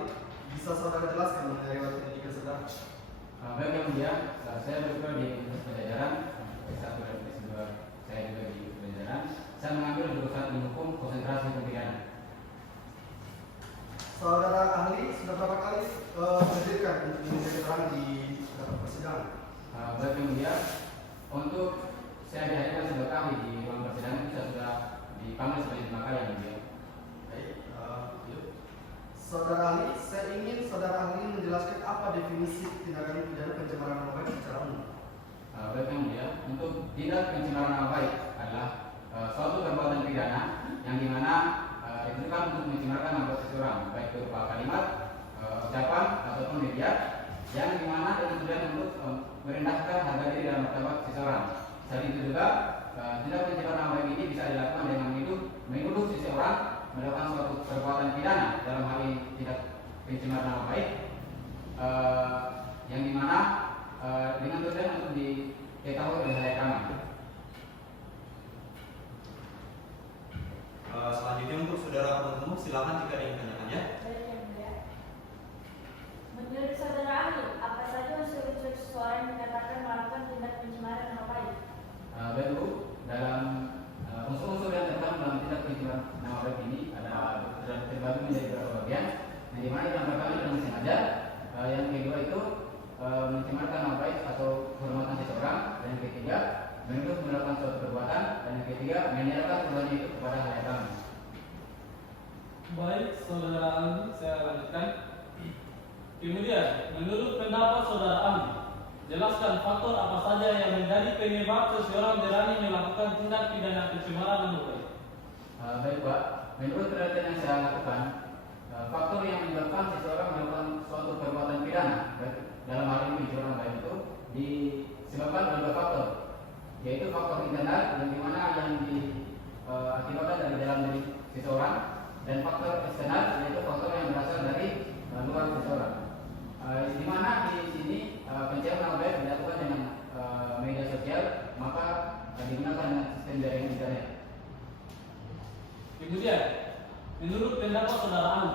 bisa saudara jelaskan mengenai riwayat pendidikan saudara? Baik yang mulia, saya berada di Universitas Pajajaran, S1 dan S2 saya juga di Pajajaran. Saya mengambil jurusan ilmu hukum konsentrasi hukum pidana. Saudara ahli sudah berapa kali menghadirkan untuk diminta keterangan di dalam persidangan? Baik yang mulia, untuk saya dihadirkan sebagai ahli di ruang persidangan itu saya sudah dipanggil sebanyak 5 kali yang mulia. Baik, saudara ahli, saya ingin saudara ahli menjelaskan apa definisi tindakan pidana pencemaran nama baik secara umum. Baik yang mulia, untuk tindak pencemaran nama baik adalah suatu perbuatan pidana yang dimana ditujukan untuk mencemarkan nama baik seseorang, baik berupa kalimat, ucapan ataupun media yang dimana dengan tujuan untuk merendahkan harga diri dan martabat seseorang. Selain itu juga tindak pencemaran nama baik ini bisa dilakukan dengan menuduh seseorang melakukan suatu perbuatan pidana, dalam hal ini tindak pencemaran nama baik yang dimana dengan tujuan untuk diketahui oleh halayak ramai. Selanjutnya untuk saudara penuntut umum silakan jika ada yang ditanyakan ya. Baik yang mulia. Menurut saudara ahli, apa saja unsur-unsur seseorang yang dikatakan melakukan tindak pencemaran nama baik? Baik Bu, dalam unsur-unsur yang terkandung dalam tindak pencemaran nama baik ini ada terbagi menjadi beberapa bagian. Yang dimana yang pertama dengan sengaja, yang kedua itu mencemarkan nama baik atau kehormatan seseorang, dan yang ketiga menuduh melakukan suatu perbuatan, dan yang ketiga menyerahkan perbuatan itu kepada halayak ramai. Baik, saudara ahli, saya lanjutkan. Kemudian, menurut pendapat saudara ahli, jelaskan faktor apa saja yang menjadi penyebab seseorang berani melakukan tindak pidana pencemaran nama baik. Baik Pak, menurut penelitian yang saya lakukan, faktor yang menyebabkan seseorang melakukan suatu perbuatan pidana, dalam hal ini pencemaran nama baik itu disebabkan oleh dua faktor, yaitu faktor internal yang dimana yang diakibatkan dari dalam diri seseorang, dan faktor eksternal yaitu faktor yang berasal dari luar seseorang. Di mana di sini pencemaran nama baik dilakukan dengan media sosial, maka digunakan dengan sistem jaringan internet. Kemudian, menurut pendapat saudara ahli,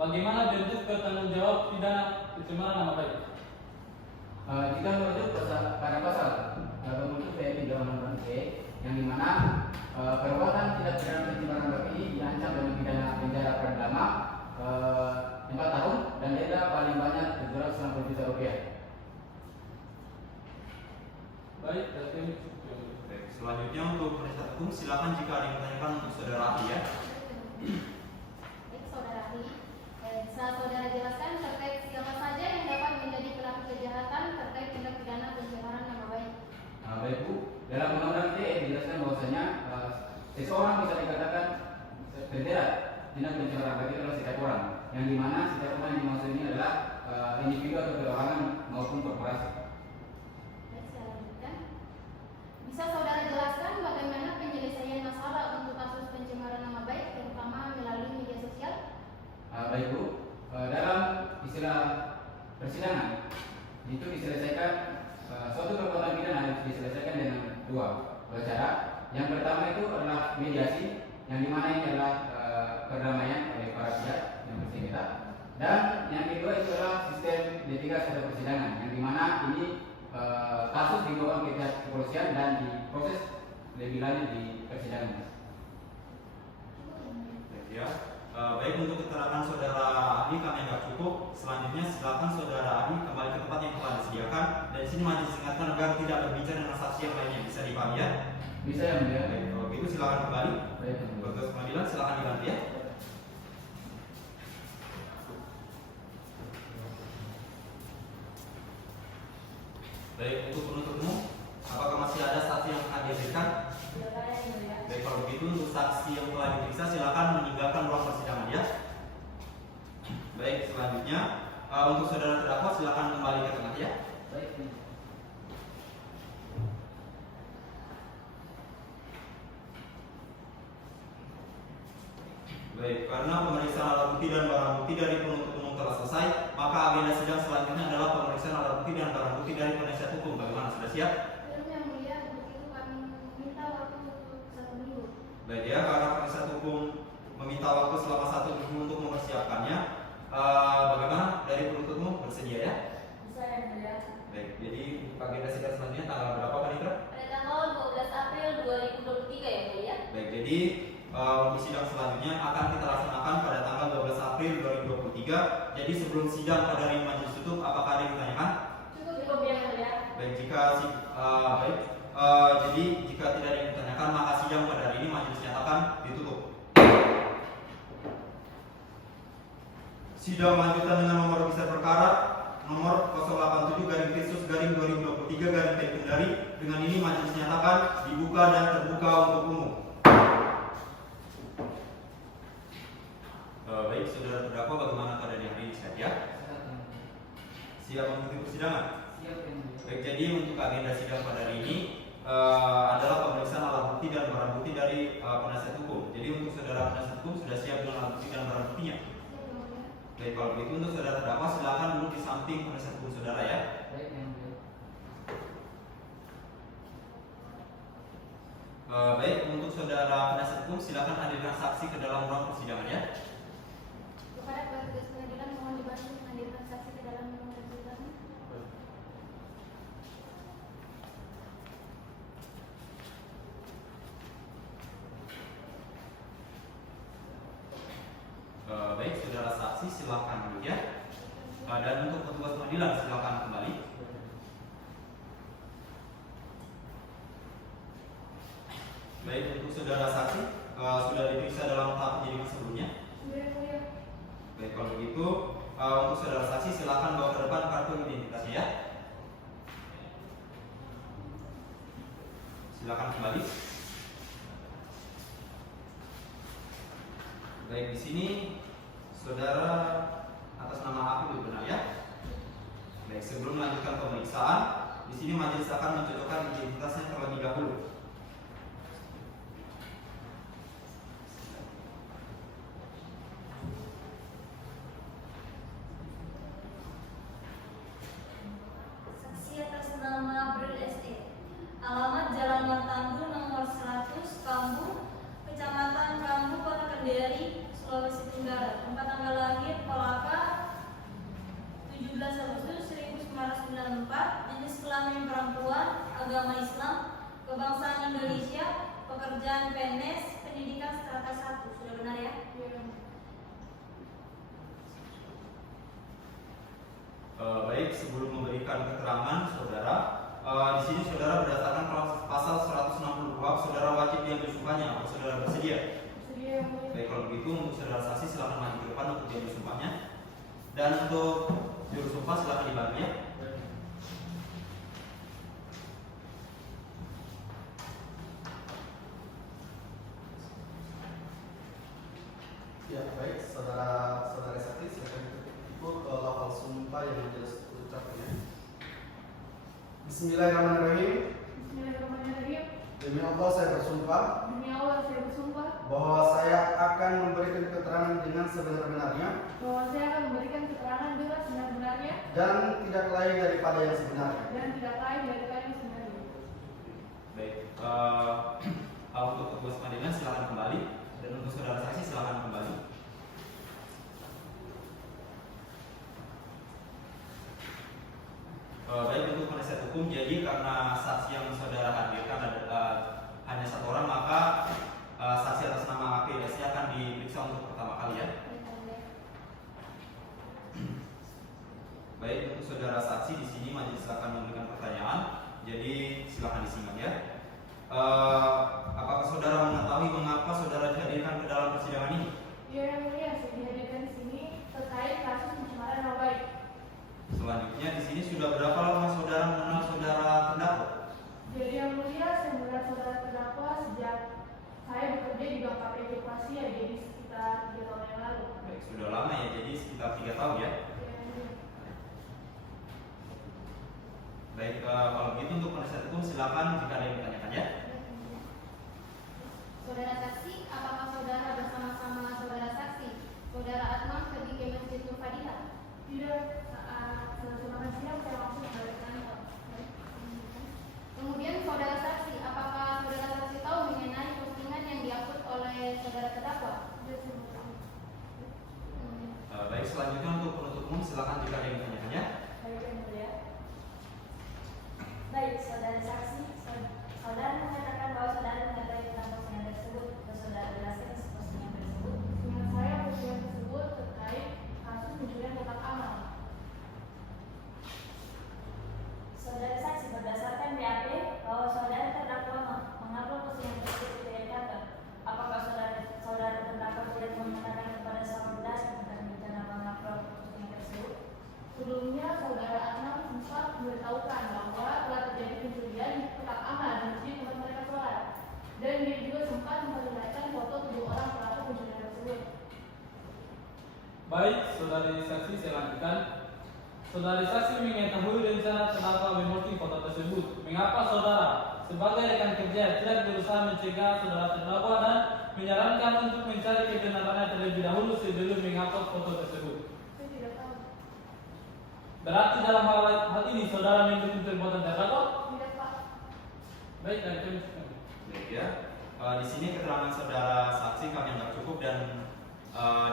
bagaimana bentuk pertanggungjawab pidana pencemaran nama baik? Jika merujuk pada pasal pembentuk PMI 86E yang dimana perbuatan tidak pidana pencemaran nama baik ini diancam dengan pidana penjara paling lama 4 tahun dan denda paling banyak 790 juta rupiah. Baik, dari Baik, selanjutnya untuk penasihat hukum silakan jika ada yang ditanyakan untuk saudara ahli ya. Baik saudara ahli, bisa saudara jelaskan terkait siapa saja yang dapat menjadi pelaku kejahatan terkait tindak pidana pencemaran nama baik? Baik Bu, dalam undang-undang ITE dijelaskan bahwasanya seseorang bisa dikatakan terjerat tindak pencemaran nama baik itu adalah setiap orang, yang dimana setiap orang yang dimaksud ini adalah individu atau perorangan maupun korporasi. Baik, saya lanjutkan. Bisa saudara jelaskan bagaimana penyelesaian masalah untuk kasus pencemaran nama baik, terutama melalui media sosial? Baik Bu, dalam istilah persidangan itu diselesaikan suatu perbuatan pidana harus diselesaikan dengan dua cara. Yang pertama itu adalah mediasi, yang dimana ini adalah perdamaian oleh para pihak yang bersengketa, dan yang kedua itu adalah sistem litigasi pada persidangan, yang dimana ini kasus dibawa ke pihak kepolisian dan diproses lebih lanjut di persidangan. Baik ya. Baik, untuk keterangan saudara ahli kami anggap cukup. Selanjutnya silakan saudara ahli kembali ke tempat yang telah disediakan. sediakan. Dan di sini majelis ingatkan agar tidak berbicara dengan saksi yang lainnya. Bisa dipahami ya? Bisa yang mulia. Baik, kalau begitu silakan kembali. Baik, yang mulia. Petugas pengadilan silakan diganti ya. Baik, untuk penuntut umum, apakah masih ada saksi yang akan dihadirkan? Tidak ada yang mulia. Baik, kalau begitu untuk saksi yang telah diperiksa silakan meninggalkan ruang persidangan ya. Baik, selanjutnya untuk saudara terdakwa silakan kembali ke tengah ya. Baik. Baik, karena pemeriksaan alat bukti dan barang bukti dari penuntut umum telah selesai, maka agenda sidang selanjutnya adalah pemeriksaan alat bukti dan barang bukti dari penasihat hukum. Bagaimana, sudah siap? Belum yang mulia, untuk itu kami minta waktu untuk 1 minggu. Baik ya, karena penasihat hukum meminta waktu selama 1 minggu untuk mempersiapkannya. Bagaimana dari penuntut umum, bersedia ya? Bisa yang mulia. Baik, jadi untuk agenda sidang selanjutnya tanggal berapa Pak Nitra? Pada tanggal 12 April 2023 ya mulia. Baik, jadi untuk sidang selanjutnya akan kita laksanakan pada tanggal 12 April 2023. Jadi sebelum sidang pada hari majelis tutup, apakah ada yang ditanyakan? Cukup yang mulia. Baik, jadi jika tidak ada yang ditanyakan, maka sidang pada hari ini majelis nyatakan ditutup. Sidang lanjutan dengan nomor besar perkara nomor 087/2023 Kendari. Dengan ini majelis nyatakan dibuka dan terbuka untuk umum. Baik, saudara terdakwa, bagaimana keadaan yang hari ini, sehat ya? Siap mengikuti persidangan? Siap yang mulia. Baik, jadi untuk agenda sidang pada hari ini adalah pemeriksaan alat bukti dan barang bukti dari penasihat hukum. Jadi untuk saudara penasihat hukum sudah siap dengan alat bukti dan barang buktinya? Siap yang mulia. Baik, kalau begitu untuk saudara terdakwa silakan duduk di samping penasihat hukum saudara ya. Baik yang mulia. Baik, untuk saudara penasihat hukum silakan hadirkan saksi ke dalam ruang persidangan ya. Kepada petugas pengadilan mohon dibantu menghadirkan saksi ke dalam ruang persidangan. Baik, saudara saksi silakan duduk ya. Dan untuk petugas pengadilan silakan kembali. Baik, untuk saudara saksi sudah diperiksa dalam tahap penyidikan sebelumnya. Sudah yang mulia. Baik, kalau begitu untuk saudara saksi silakan bawa ke depan kartu identitasnya ya. Silakan kembali. Baik, di sini saudara atas nama aku benar ya. Baik, sebelum melanjutkan pemeriksaan, di sini majelis akan mencocokkan identitasnya terlebih dahulu. Saksi atas nama Bril ST. Alamat Jalan Martandu nomor 100 Kambu, Kecamatan Kambu, Kota Kendari, Sulawesi Tenggara. Tempat tanggal lahir Kolaka 17 Agustus 1994. Jenis kelamin perempuan, agama Islam, kebangsaan Indonesia, pekerjaan PNS, pendidikan strata 1. Sudah benar ya? Baik, sebelum memberikan keterangan saudara, di sini saudara berdasarkan pasal 160 KUHP saudara wajib diambil sumpahnya. Apakah saudara bersedia? Sedia yang mulia. Baik, kalau begitu untuk saudara saksi silakan maju ke depan untuk diambil sumpahnya. Dan untuk juru sumpah silakan dibantu ya. Ya, baik, saudara saksi silakan ikut ke lafal sumpah yang majelis ucapkan ya. Bismillahirrahmanirrahim. Bismillahirrahmanirrahim. Demi Allah saya bersumpah Demi Allah saya bersumpah bahwa saya akan memberikan keterangan dengan sebenar-benarnya bahwa saya akan memberikan keterangan dengan sebenar-benarnya dan tidak lain daripada yang sebenarnya. dan tidak lain daripada yang sebenarnya. Baik, untuk petugas pengadilan silakan kembali dan untuk saudara saksi silakan kembali. Baik, untuk penasihat hukum, jadi karena saksi yang saudara hadirkan hanya satu orang, maka saksi atas nama APDC akan diperiksa untuk pertama kali ya. Baik, Baik, untuk saudara saksi di sini majelis akan memberikan pertanyaan. Jadi silakan disimak ya. Apakah saudara mengetahui mengapa saudara dihadirkan ke dalam persidangan ini? Ya, yang mulia, saya dihadirkan di sini terkait kasus pencemaran nama baik. Selanjutnya di sini sudah berapa lama saudara mengenal saudara terdakwa? Jadi yang mulia, saya mengenal saudara terdakwa sejak saya bekerja di Bank KPJ Pasir, jadi sekitar 3 tahun yang lalu. Baik, sudah lama ya, jadi sekitar 3 tahun ya. Baik, kalau begitu untuk penasihat hukum silakan jika ada yang ditanyakan ya. Saudara saksi, apakah saudara bersama-sama saudara saksi, saudara Atman pergi ke Masjid Nur Fadilah? Tidak, saat makan siang saya langsung balik kantor. Kemudian saudara saksi, apakah saudara saksi tahu mengenai postingan yang diupload oleh saudara terdakwa? Tidak, saya tahu. Baik, selanjutnya untuk penuntut umum silakan jika ada yang ditanyakan ya. Baik, yang mulia. Baik, saudara saksi, saudara mengatakan bahwa saudara mengetahui tentang postingan tersebut. Saudara jelaskan postingan tersebut. Menurut saya postingan tersebut terkait kasus pencurian kotak amal. Saudara saksi, berdasarkan BAP bahwa saudara terdakwa mengupload postingan tersebut di kantor. Apakah saudara terdakwa tidak mengatakan kepada Saudara tentang rencana mengupload postingan tersebut? Sebelumnya, saudara Atman sempat memberitahukan bahwa telah terjadi pencurian di kotak amal di masjid tempat mereka sholat. Dan dia juga sempat memperlihatkan foto 7 orang pelaku pencurian tersebut. Baik, saudari saksi saya lanjutkan. Saudari saksi mengetahui rencana terdakwa memiliki foto tersebut. Mengapa saudara sebagai rekan kerja tidak berusaha mencegah saudara terdakwa dan menyarankan untuk mencari kebenarannya terlebih dahulu sebelum mengupload foto tersebut? Saya tidak tahu. Berarti dalam hal ini saudara mendukung perbuatan terdakwa? Tidak, Pak. Baik, dan kami Baik ya. Di sini keterangan saudara saksi kami anggap cukup dan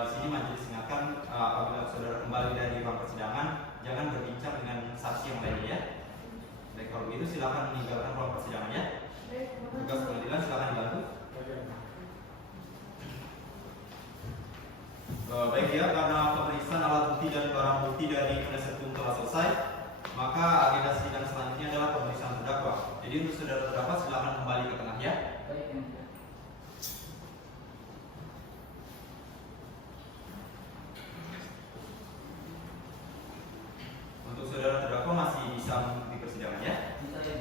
di sini majelis ingatkan apabila saudara kembali dari ruang persidangan jangan berbincang dengan saksi yang lainnya ya. Baik, kalau begitu silakan meninggalkan ruang persidangan ya. Tugas pengadilan silakan dibantu. Baik ya, karena pemeriksaan alat bukti dan barang bukti dari penasihat hukum telah selesai, maka agenda sidang selanjutnya adalah pemeriksaan terdakwa. Jadi untuk saudara terdakwa silakan kembali ke tengah ya. Baik, yang mulia. Untuk saudara terdakwa masih bisa mengikuti persidangan ya. Bisa ya.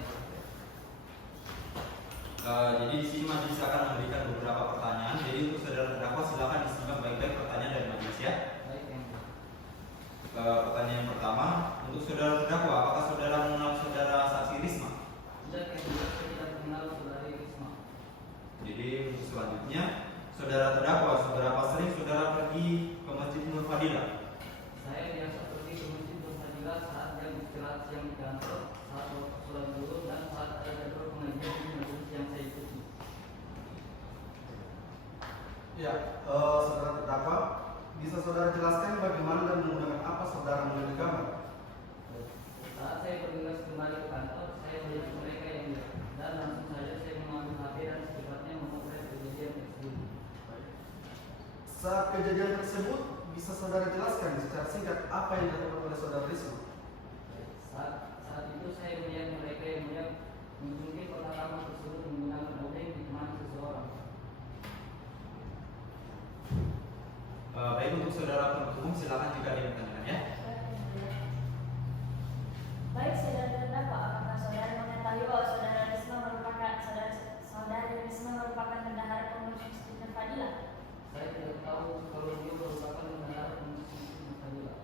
Jadi di sini majelis akan memberikan beberapa pertanyaan. Jadi untuk saudara terdakwa silakan disimak baik-baik pertanyaan dari majelis ya. Baik, yang mulia. Pertanyaan yang pertama, untuk saudara terdakwa, apakah saudara mengenal saudara saksi Risma? Tidak, yang mulia, saya tidak mengenal saudari Risma. Jadi untuk selanjutnya, saudara terdakwa, seberapa sering saudara pergi ke Masjid Nur Fadilah? Saya biasa pergi ke Masjid Nur Fadilah saat jam istirahat siang di kantor, saat waktu sholat zuhur dan saat ada jadwal pengajian di majelis yang saya ikuti. Ya, saudara terdakwa, bisa saudara jelaskan bagaimana dan menggunakan apa saudara mengambil gambar? Saat saya bertugas kembali ke kantor, saya melihat mereka yang lihat dan langsung saja saya mengambil HP dan secepatnya memotret kejadian tersebut. Saat kejadian tersebut, bisa saudara jelaskan secara singkat apa yang dilakukan oleh saudara Risma? Saat itu saya melihat mereka yang melihat mengunjungi kotak amal tersebut menggunakan obeng ditemani seseorang. Baik, untuk saudara penuntut umum silakan jika ada yang bertanya ya. Baik, saudara terdakwa, apakah saudara mengetahui bahwa saudara Risma merupakan bendahara pengurus Masjid Nur Fadilah? Saya tidak tahu kalau dia merupakan bendahara pengurus Masjid Nur Fadilah.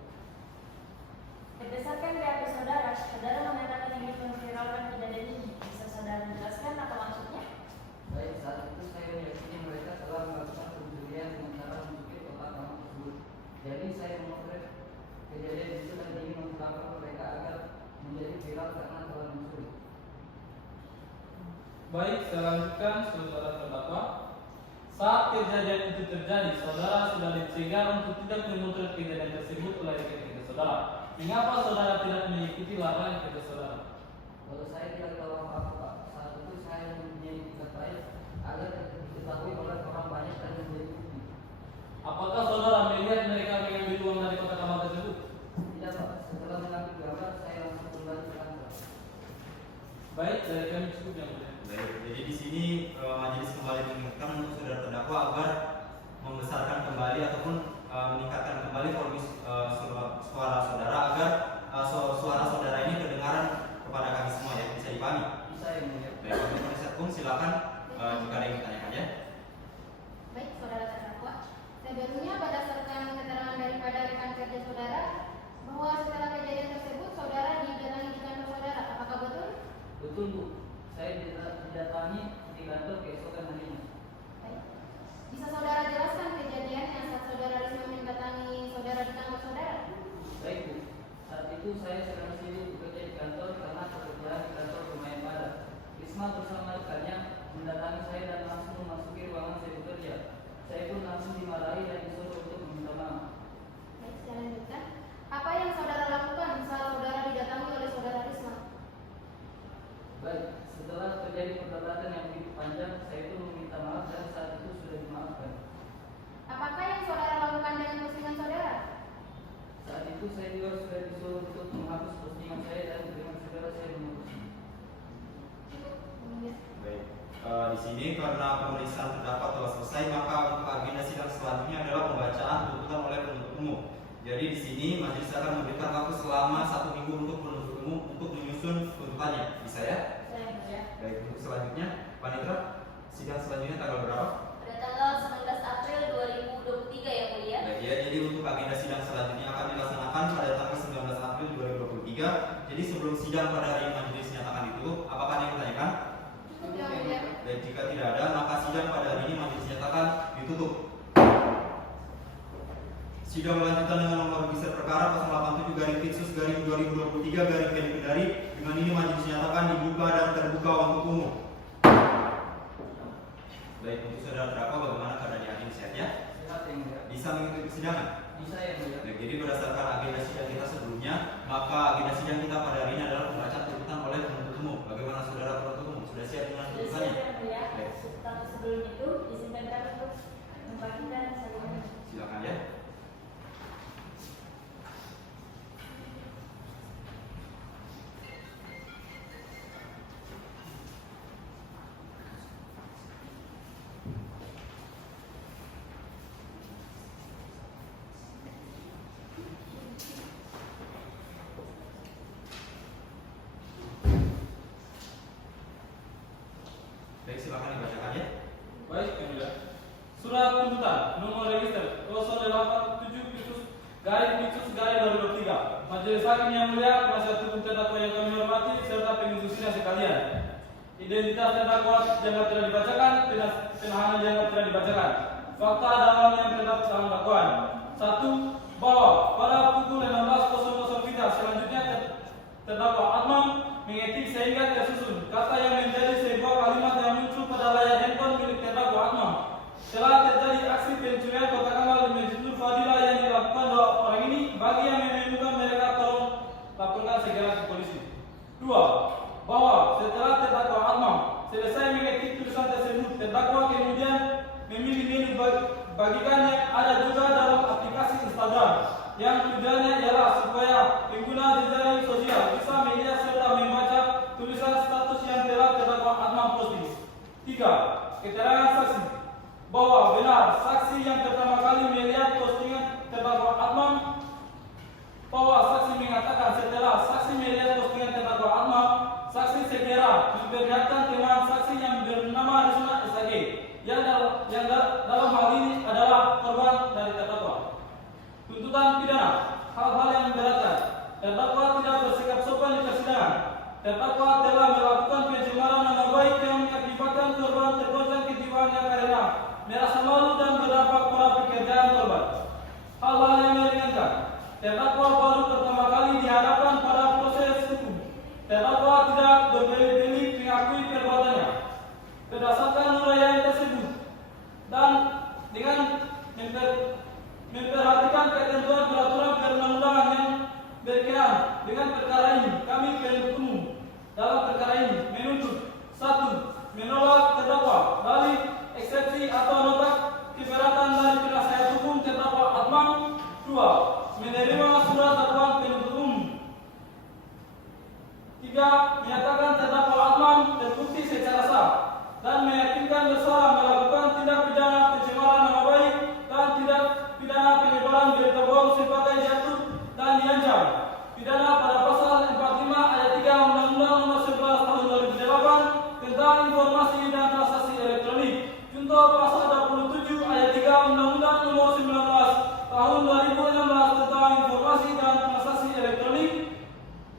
Berdasarkan BAP saudara mengatakan ingin memviralkan kejadian ini. Bisa saudara jelaskan apa maksudnya? Baik, saat itu saya meyakini mereka telah melakukan pencurian sementara mencuri kotak amal tersebut. Jadi saya memotret kejadian itu dan ingin memperlakukan mereka agar menjadi viral karena telah mencuri. Baik, saya lanjutkan saudara terdakwa. Saat kejadian itu terjadi, saudara sudah dicegah untuk tidak memotret kejadian tersebut oleh rekan-rekan saudara. Mengapa saudara tidak mengikuti larangan kerja saudara? Kalau saya tidak tahu apa-apa, Pak. Saat itu saya mempunyai tiket baik agar diketahui oleh orang banyak dan menjadi bukti. Apakah saudara melihat mereka mengambil uang dari kotak amal tersebut? Tidak, Pak. Setelah mengambil Baik, dari kami cukup yang mulia. Baik, jadi di sini majelis kembali mengingatkan untuk saudara terdakwa agar membesarkan kembali ataupun meningkatkan kembali volume suara saudara agar suara saudara ini kedengaran kepada kami semua ya, bisa dipahami. Bisa yang mulia. Baik, kami penasihat hukum silakan jika ada yang ditanyakan ya. Baik, saudara terdakwa. Sebelumnya berdasarkan keterangan daripada rekan kerja saudara bahwa setelah kejadian tersebut saudara didatangi di kantor saudara, apakah betul? Betul Bu, saya didatangi di kantor keesokan harinya. Baik. Bisa saudara jelaskan kejadiannya saat saudara Risma mendatangi saudara di kantor saudara? Baik Bu, saat itu saya sedang sibuk bekerja di kantor karena pekerjaan di kantor lumayan padat. Risma bersama rekannya mendatangi saya dan langsung memasuki ruangan saya bekerja. Saya pun langsung dimarahi dan disuruh untuk meminta maaf. Baik, saya lanjutkan. Apa yang saudara lakukan saat saudara didatangi oleh saudara Risma? Baik, setelah terjadi perdebatan yang begitu panjang, saya pun meminta maaf dan saat itu sudah dimaafkan. Apakah yang saudara lakukan dengan postingan saudara? Saat itu saya juga sudah disuruh untuk menghapus postingan saya dan dengan segera saya menghapusnya. Baik, di sini karena pemeriksaan terdakwa telah selesai, maka untuk agenda sidang selanjutnya adalah pembacaan tuntutan oleh penuntut umum. Jadi di sini majelis akan memberikan waktu selama 1 minggu untuk penuntut umum untuk menyusun tuntutannya. Bisa ya? Saya yang mulia. Baik, untuk selanjutnya, Panitra, sidang selanjutnya tanggal berapa? Pada tanggal 19 April 2023 yang mulia. Baik ya, jadi untuk agenda sidang selanjutnya akan dilaksanakan pada tanggal 19 April 2023. Jadi sebelum sidang pada hari ini majelis nyatakan ditutup, apakah ada yang ditanyakan? Cukup yang mulia. Dan jika tidak ada, maka sidang pada hari ini majelis nyatakan ditutup. Sidang lanjutan dengan nomor register perkara 087-Pitsus-2023-Kendari. Dengan ini majelis nyatakan dibuka dan terbuka untuk umum. Baik, untuk saudara terdakwa bagaimana keadaan yakin sehat ya? Sehat yang mulia. Bisa mengikuti persidangan? Bisa yang mulia. Baik, jadi berdasarkan agenda sidang kita sebelumnya, maka agenda sidang kita pada hari ini adalah pembacaan tuntutan oleh penuntut umum. Bagaimana saudara penuntut umum? Sudah siap dengan Sudah tuntutannya? siap yang mulia. Baik. Tapi sebelum itu izinkan kami untuk membagikan salinan. Silakan ya. Baik, silakan dibacakan ya. Baik, yang mulia. Surat tuntutan nomor register 087-Pitsus-2023. Majelis Hakim yang mulia, penasihat hukum terdakwa yang kami hormati serta pengurus sidang sekalian. Identitas terdakwa jangan tidak dibacakan, penahanan jangan tidak dibacakan. Fakta dalam yang terdapat dalam dakwaan. 1. Bahwa pada pukul 16.00 Vita selanjutnya terdakwa Atmam mengetik sehingga tersusun kata yang menjadi sebuah kalimat yang muncul pada layar handphone milik terdakwa Atmam. Telah terjadi aksi pencurian kotak amal di Masjidul Fadilah yang dilakukan 2 orang ini. Bagi yang menemukan mereka tolong laporkan segera ke polisi. 2. Bahwa setelah terdakwa Atmam selesai mengetik tulisan tersebut, terdakwa kemudian memilih menu bagikannya ada juga dalam aplikasi Instagram yang tujuannya ialah supaya pengguna jejaring sosial bisa melihat serta membaca tulisan status yang telah terdakwa Atmam posting. 3. Keterangan saksi bahwa benar saksi yang pertama kali melihat postingan terdakwa Atmam, bahwa saksi mengatakan setelah saksi melihat postingan terdakwa Atmam, saksi segera memperlihatkan teman saksi yang bernama Risma SAG yang dalam hal ini adalah korban dari terdakwa. Tuntutan pidana, hal-hal yang memberatkan. Terdakwa tidak bersikap sopan di persidangan. Terdakwa telah melakukan pencemaran nama baik yang mengakibatkan korban tergoncang kejiwaannya karena merasa malu dan berdampak pada pekerjaan korban. Hal-hal yang meringankan. Terdakwa baru pertama kali dihadapkan pada proses hukum. Terdakwa tidak berbeli-beli mengakui perbuatannya. Berdasarkan uraian tersebut dan dengan memperhatikan ketentuan peraturan perundang-undangan yang berkenaan dengan perkara ini, kami penuntut umum dalam perkara ini menuntut 1. Menolak terdakwa dari eksepsi atau nota keberatan dari penasihat hukum terdakwa Atmam. 2. Menerima surat dakwaan penuntut umum. 3. Menyatakan terdakwa Atmam dan meyakinkan bersalah melakukan tindak pidana pencemaran nama baik dan tindak pidana penyebaran berita bohong sifatnya jatuh dan diancam pidana pada pasal 45 ayat 3 Undang-Undang Nomor 11 Tahun 2008 tentang informasi dan transaksi elektronik. Contoh pasal 27 ayat 3 Undang-Undang Nomor 19 Tahun 2016 tentang informasi dan transaksi elektronik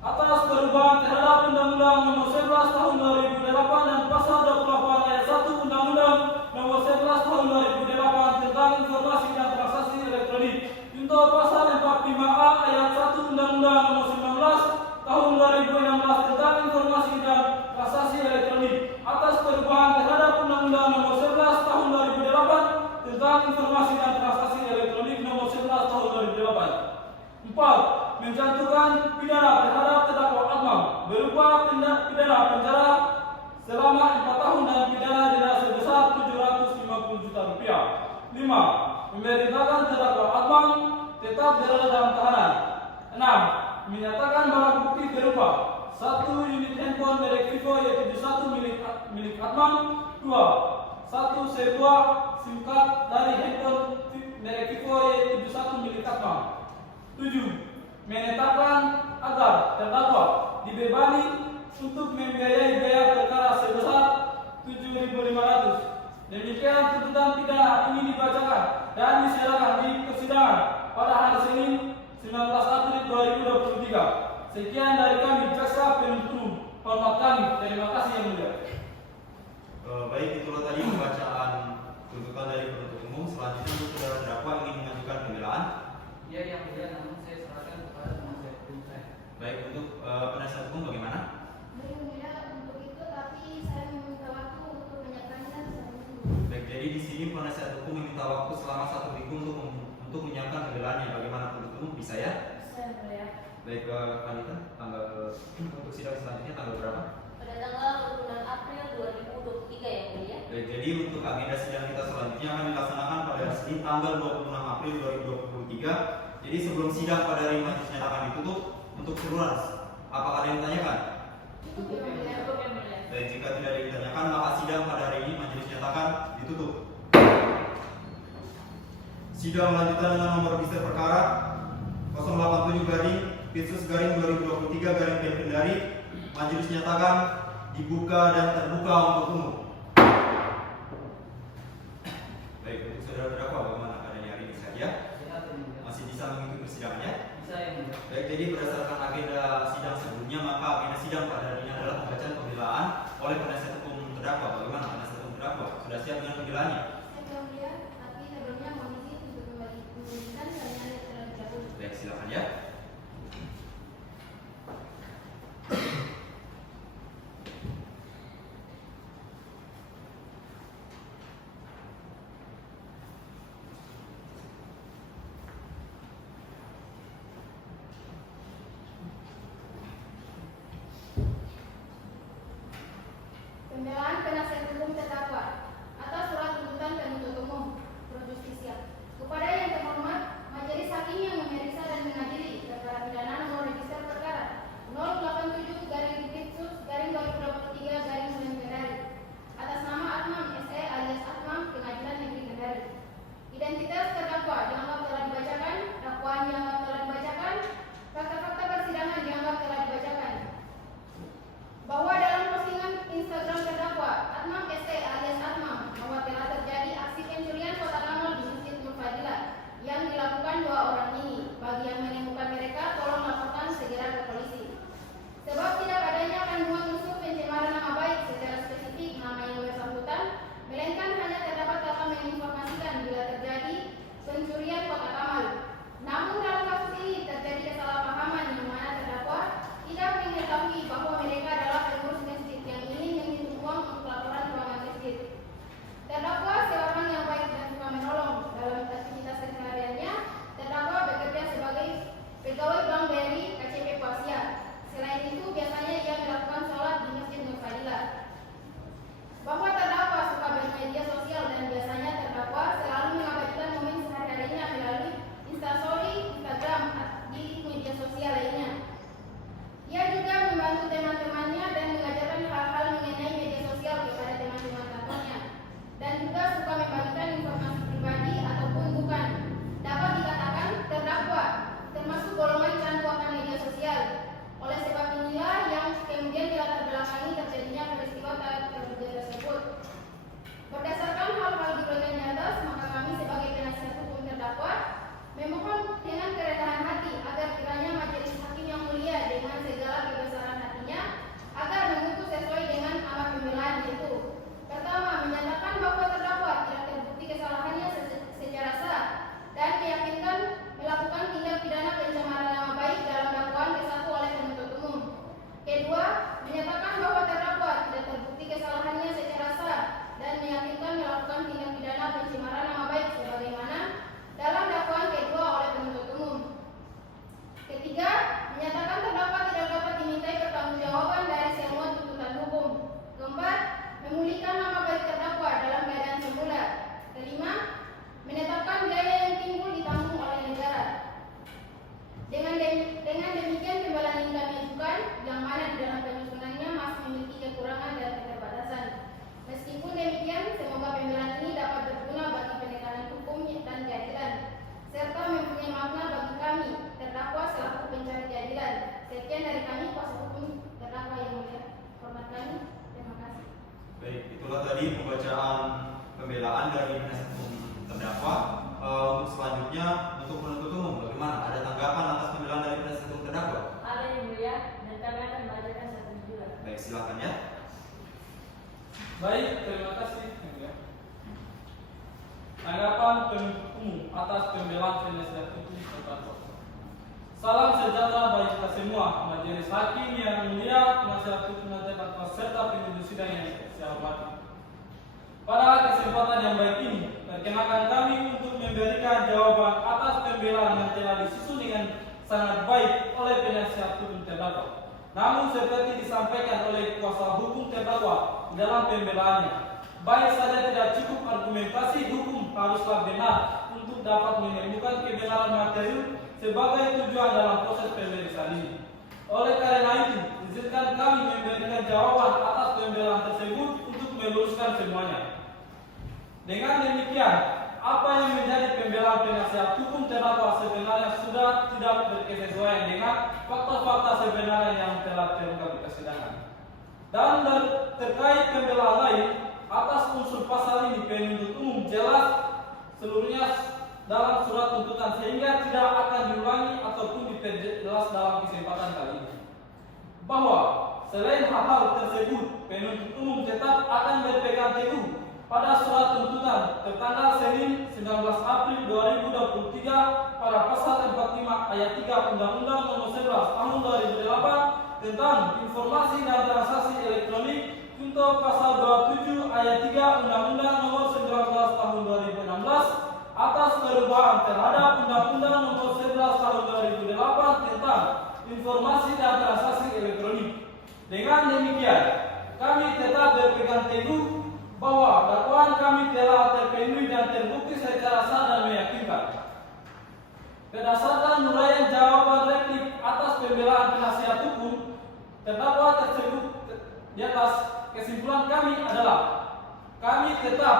atas perubahan terhadap Undang-Undang Nomor 11 Tahun 2008 dan pasal 28 ayat 1 Undang-Undang Nomor 11 Tahun 2008 tentang informasi dan transaksi elektronik. Contoh pasal 45A ayat 1 Undang-Undang Nomor 19 Tahun 2016 tentang informasi dan transaksi elektronik atas perubahan terhadap Undang-Undang Nomor 11 Tahun 2008 tentang informasi dan transaksi elektronik Nomor 11 Tahun 2008. 4. Menjatuhkan pidana terhadap terdakwa Atmam berupa pidana penjara selama 4 tahun dan pidana denda sebesar 750 juta rupiah. 5. Memerintahkan terdakwa Atmam tetap berada dalam tahanan. 6. Menyatakan barang bukti berupa 1 unit handphone merek Vivo Y71 milik Atmam. 2. 1 sebuah SIM card dari handphone merek Vivo Y71 milik Atmam. 7. Menetapkan agar terdakwa dibebani untuk membiayai biaya perkara sebesar 7.500. Demikian tuntutan pidana ini dibacakan dan diserahkan di persidangan pada hari Senin 19 April 2023. Sekian dari kami jaksa penuntut umum. Hormat kami. Terima kasih yang mulia. Baik, itulah tadi pembacaan tuntutan dari penuntut umum. Selanjutnya untuk saudara terdakwa ingin mengajukan pembelaan. Ya, yang mulia, namun saya serahkan kepada penasihat hukum saya. Baik, untuk penasihat hukum bagaimana? Baik, mulia, untuk itu tapi saya meminta waktu untuk menyiapkannya secara dulu. Baik, jadi di sini penasihat hukum meminta waktu selama 1 minggu untuk menyiapkan pembelaannya. Bagaimana penuntut umum? Bisa ya? Saya mulia. Baik, Kalita, tanggal untuk sidang selanjutnya tanggal berapa? Pada tanggal 26 April 2023 yang mulia. Baik, jadi untuk agenda sidang kita selanjutnya akan dilaksanakan pada Senin tanggal 26 April 2023. Jadi sebelum sidang pada hari majelis nyatakan ditutup, untuk seluruh apakah ada yang ditanyakan? Cukup yang mulia. Cukup yang mulia. Baik, jika tidak ada yang ditanyakan, maka sidang pada hari ini majelis nyatakan ditutup. Sidang lanjutan dengan nomor register perkara 087 garing Pitsus garing 2023 garing Pen Kendari. Majelis nyatakan dibuka dan terbuka untuk umum. Baik, untuk saudara terdakwa bagaimana keadaannya hari ini saja? Sehat yang mulia. Masih bisa mengikuti persidangannya? Bisa yang mulia. Baik, jadi berdasarkan agenda sidang sebelumnya, maka agenda sidang pada hari ini adalah pembacaan pembelaan oleh penasihat hukum terdakwa. Bagaimana penasihat hukum terdakwa? Sudah siap dengan pembelaannya? Saya yang mulia, tapi sebelumnya mohon izin untuk memberikan kalian terlebih dahulu. Baik, silakan ya. Pembelaan penasihat hukum terdakwa atas surat tuntutan penuntut umum pro justisia kepada yang terhormat majelis hakim yang memeriksa dan mengadili mana di dalam penyusunannya masih memiliki kekurangan dan keterbatasan. Meskipun demikian, semoga pembelaan ini dapat berguna bagi penekanan hukum dan keadilan, serta mempunyai makna bagi kami, terdakwa selaku pencari keadilan. Sekian dari kami, kuasa hukum terdakwa yang mulia. Hormat kami, terima kasih. Baik, itulah tadi pembacaan pembelaan dari penasihat hukum terdakwa. Untuk selanjutnya, untuk penuntut umum, bagaimana? Ada tanggapan atas pembelaan dari penasihat hukum terdakwa? Ada yang mulia, dan kami akan membacakan satu juga. Baik, silakan ya. Baik, terima kasih. Tanggapan penuntut umum atas pembelaan penasihat hukum terdakwa. Salam sejahtera bagi kita semua, majelis hakim yang mulia, penasihat hukum terdakwa serta penuntut sidang yang saya hormati. Pada kesempatan yang baik ini, perkenalkan kami untuk memberikan jawaban atas pembelaan yang telah disusun dengan sangat baik oleh penasihat hukum terdakwa. Namun seperti disampaikan oleh kuasa hukum terdakwa di dalam pembelaannya, baik saja tidak cukup argumentasi hukum haruslah benar untuk dapat menemukan kebenaran materi sebagai tujuan dalam proses pemeriksaan ini. Oleh karena itu, izinkan kami memberikan jawaban atas pembelaan tersebut untuk meluruskan semuanya. Dengan demikian, apa yang menjadi pembelaan penasihat hukum terdakwa sebenarnya sudah tidak berkesesuaian dengan fakta-fakta sebenarnya yang telah terungkap di persidangan. Dan terkait pembelaan lain, atas unsur pasal ini penuntut umum jelas seluruhnya dalam surat tuntutan sehingga tidak akan diulangi ataupun diperjelas dalam kesempatan kali ini. Bahwa selain hal tersebut, penuntut umum tetap akan berpegang teguh pada surat tuntutan tertanggal Senin 19 April 2023 pada pasal 45 ayat 3 Undang-Undang Nomor 11 Tahun 2008 tentang informasi dan transaksi elektronik untuk pasal 27 ayat 3 Undang-Undang Nomor 19 Tahun 2016 atas perubahan terhadap Undang-Undang Nomor 11 Tahun 2008 tentang informasi dan transaksi elektronik. Dengan demikian, kami tetap berpegang teguh bahwa dakwaan kami telah terpenuhi dan terbukti secara sah dan meyakinkan. Berdasarkan uraian jawaban replik atas pembelaan penasihat hukum terdakwa tersebut di atas, kesimpulan kami adalah kami tetap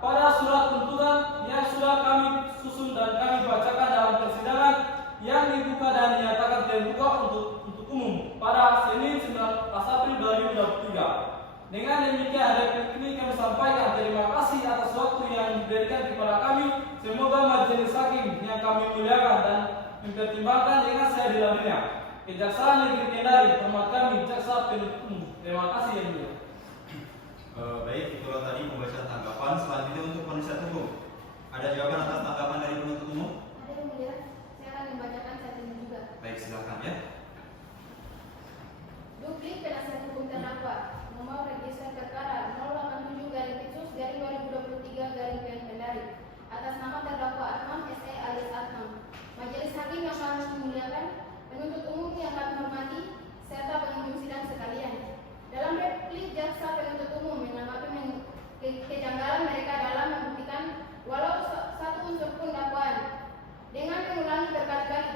pada surat tuntutan yang sudah kami susun dan kami bacakan dalam persidangan yang dibuka dan dinyatakan terbuka untuk umum pada Senin 19 April 2023. Dengan demikian, replik ini kami sampaikan terima kasih atas waktu yang diberikan kepada kami. Semoga majelis hakim yang kami muliakan dan mempertimbangkan dengan saya di dalamnya. Kejaksaan Negeri Kendari, hormat kami, jaksa penuntut umum. Terima kasih yang mulia. Baik, itulah tadi pembacaan tanggapan. Selanjutnya untuk penasihat hukum. Ada jawaban atas tanggapan dari penuntut umum? Ada yang mulia, saya akan membacakan saat ini juga. Baik, silakan ya. Duplik penasihat hukum terdakwa nomor register perkara 087-2023-PN Kendari atas nama terdakwa Atman SE alias Atman. Majelis hakim yang kami muliakan, penuntut umum yang kami hormati, serta pengunjung sidang sekalian. Dalam replik jaksa penuntut umum menanggapi kejanggalan mereka dalam membuktikan walau satu unsur pun dakwaan dengan mengulangi berkali-kali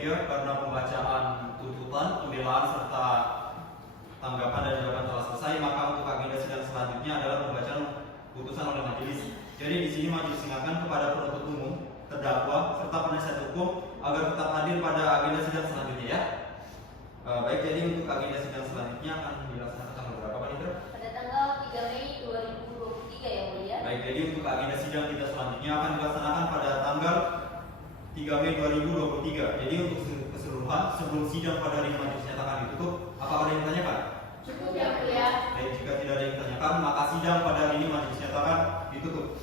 berbahagia karena pembacaan tuntutan, pembelaan serta tanggapan dan jawaban telah selesai, maka untuk agenda sidang selanjutnya adalah pembacaan putusan oleh majelis. Jadi di sini majelis ingatkan kepada penuntut umum, terdakwa serta penasihat hukum agar tetap hadir pada agenda sidang selanjutnya ya. Baik, jadi untuk agenda sidang selanjutnya akan dilaksanakan tanggal berapa Pak Indra? Pada tanggal 3 Mei 2023 ya mulia. Baik, jadi untuk agenda sidang kita selanjutnya akan dilaksanakan pada tanggal 3 Mei 2023. Jadi untuk keseluruhan sebelum sidang pada hari ini majelis nyatakan ditutup, apakah ada yang ditanyakan? Cukup ya mulia. Baik, jika tidak ada yang ditanyakan, maka sidang pada hari ini majelis nyatakan ditutup.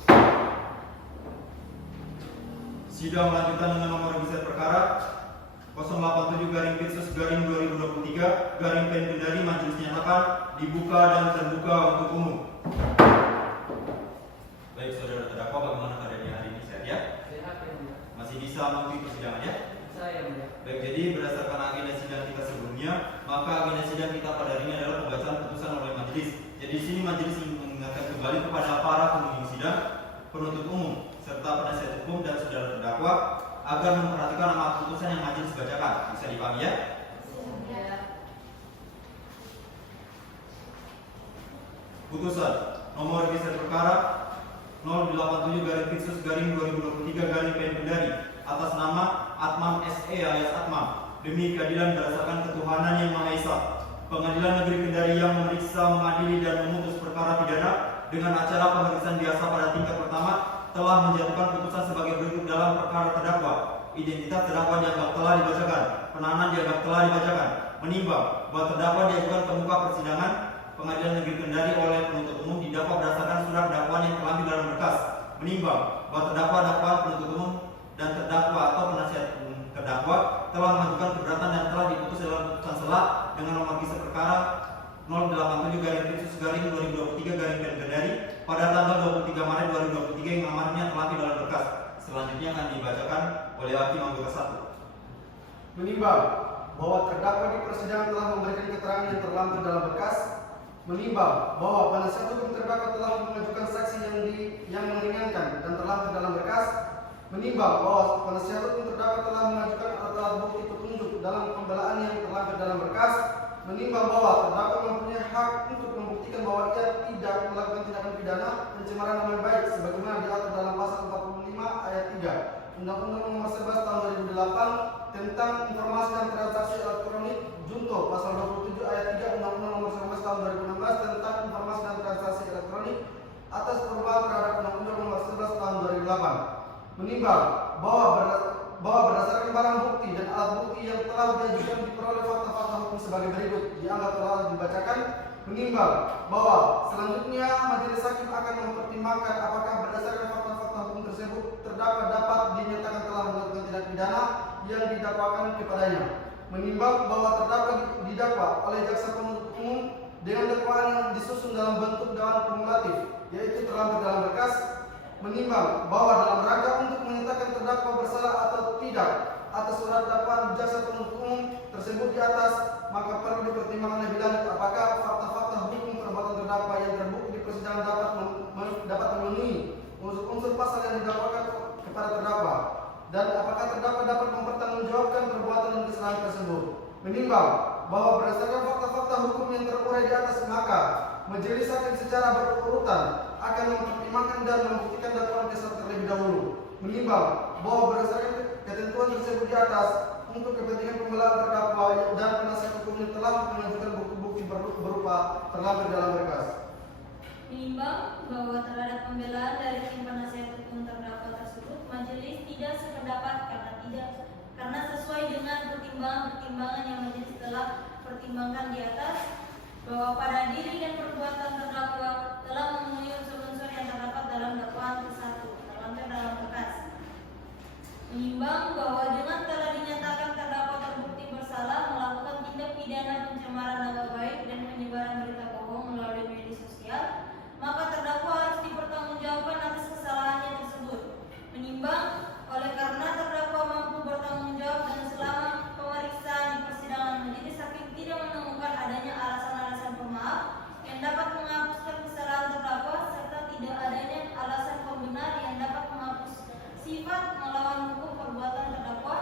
Sidang lanjutan dengan nomor register perkara 087/Pitsus/2023 Kendari majelis nyatakan dibuka dan terbuka untuk umum. Baik, saudara terdakwa, bagaimana keadaannya hari ini? Sehat ya? Sehat ya mulia. Masih bisa mengikuti persidangan ya? Saya mulia. Baik, jadi berdasarkan agenda sidang kita sebelumnya, maka agenda sidang kita pada hari ini adalah pembacaan putusan oleh majelis. Jadi di sini majelis ingin mengingatkan kembali kepada para pengunjung sidang, penuntut umum, serta penasihat hukum dan saudara terdakwa agar memperhatikan amar putusan yang majelis bacakan. Bisa dipahami ya? Putusan nomor register perkara 087/Pitsus/2023 Kendari atas nama Atmam SE alias Atmam demi keadilan berdasarkan ketuhanan yang Maha Esa. Pengadilan Negeri Kendari yang memeriksa, mengadili dan memutus perkara pidana dengan acara pemeriksaan biasa pada tingkat pertama telah menjatuhkan putusan sebagai berikut dalam perkara terdakwa. Identitas terdakwa dianggap telah dibacakan, penahanan dianggap telah dibacakan, menimbang bahwa terdakwa diajukan ke muka persidangan Pengadilan Negeri Kendari oleh penuntut umum didakwa berdasarkan surat dakwaan yang terlampir dalam berkas, menimbang bahwa terdakwa, dakwaan penuntut umum dan terdakwa atau penasihat terdakwa telah mengajukan keberatan dan telah diputus dalam putusan sela dengan nomor register perkara 087/Pitsus/2023 Kendari pada tanggal 23 Maret 2023 yang amarnya terlampir dalam berkas. Selanjutnya akan dibacakan oleh Hakim Anggota 1. Menimbang bahwa terdakwa di persidangan telah memberikan keterangan yang terlampir dalam berkas. Menimbang bahwa penasihat hukum terdakwa telah mengajukan saksi yang meringankan dan terlampir dalam berkas. Menimbang bahwa penasihat hukum terdakwa telah mengajukan alat bukti petunjuk dalam pembelaan yang terlampir dalam berkas. Menimbang bahwa terdakwa mempunyai hak untuk membuktikan bahwa ia tidak melakukan tindakan pidana pencemaran nama baik sebagaimana diatur dalam pasal 45 ayat 3 Undang-Undang Nomor 11 Tahun 2008 tentang informasi dan transaksi elektronik junto pasal 27 ayat 3 Undang-Undang Nomor 11 Tahun 2016 tentang informasi dan transaksi elektronik atas perubahan terhadap Undang-Undang Nomor 11 Tahun 2008. Menimbang bahwa berdasarkan barang bukti dan alat bukti yang telah diajukan diperoleh fakta-fakta hukum sebagai berikut dianggap telah dibacakan. Menimbang bahwa selanjutnya majelis hakim akan mempertimbangkan apakah berdasarkan fakta-fakta hukum tersebut terdakwa dapat dinyatakan telah melakukan tindak pidana yang didakwakan kepadanya. Menimbang bahwa terdakwa didakwa oleh jaksa penuntut umum dengan dakwaan yang disusun dalam bentuk dakwaan kumulatif, yaitu terlampir dalam berkas. Menimbang bahwa dalam rangka untuk menyatakan terdakwa bersalah atau tidak atas surat dakwaan jaksa penuntut umum tersebut di atas, maka perlu dipertimbangkan lebih lanjut apakah fakta-fakta hukum perbuatan terdakwa yang terbukti di persidangan dapat memenuhi unsur-unsur pasal yang didakwakan kepada terdakwa, dan apakah terdakwa dapat mempertanggungjawabkan perbuatan dan kesalahan tersebut. Menimbang bahwa berdasarkan fakta-fakta hukum yang terurai di atas, maka majelis hakim secara berurutan akan mempertimbangkan dan membuktikan dakwaan dasar terlebih dahulu. Menimbang bahwa berdasarkan ketentuan tersebut di atas, untuk kepentingan pembelaan terdakwa dan penasihat hukum yang telah mengajukan bukti-bukti berupa terlampir dalam berkas. Menimbang bahwa terhadap pembelaan dari tim penasihat hukum terdakwa tersebut, majelis tidak sependapat karena sesuai dengan pertimbangan yang majelis telah pertimbangkan di atas, bahwa pada diri dan perbuatan terdakwa telah memenuhi unsur-unsur yang terdapat dalam dakwaan ke-1 terlampir dalam berkas. Menimbang bahwa dengan telah dinyatakan terdakwa terbukti bersalah melakukan tindak pidana pencemaran nama baik dan penyebaran berita bohong melalui media sosial, maka terdakwa harus dipertanggungjawabkan atas kesalahannya tersebut. Menimbang oleh karena terdakwa mampu bertanggung jawab dan selama pemeriksaan di persidangan majelis hakim tidak menemukan adanya alasan-alasan pemaaf yang dapat menghapuskan kesalahan terdakwa serta tidak adanya alasan pembenar yang dapat menghapus sifat melawan hukum perbuatan terdakwa,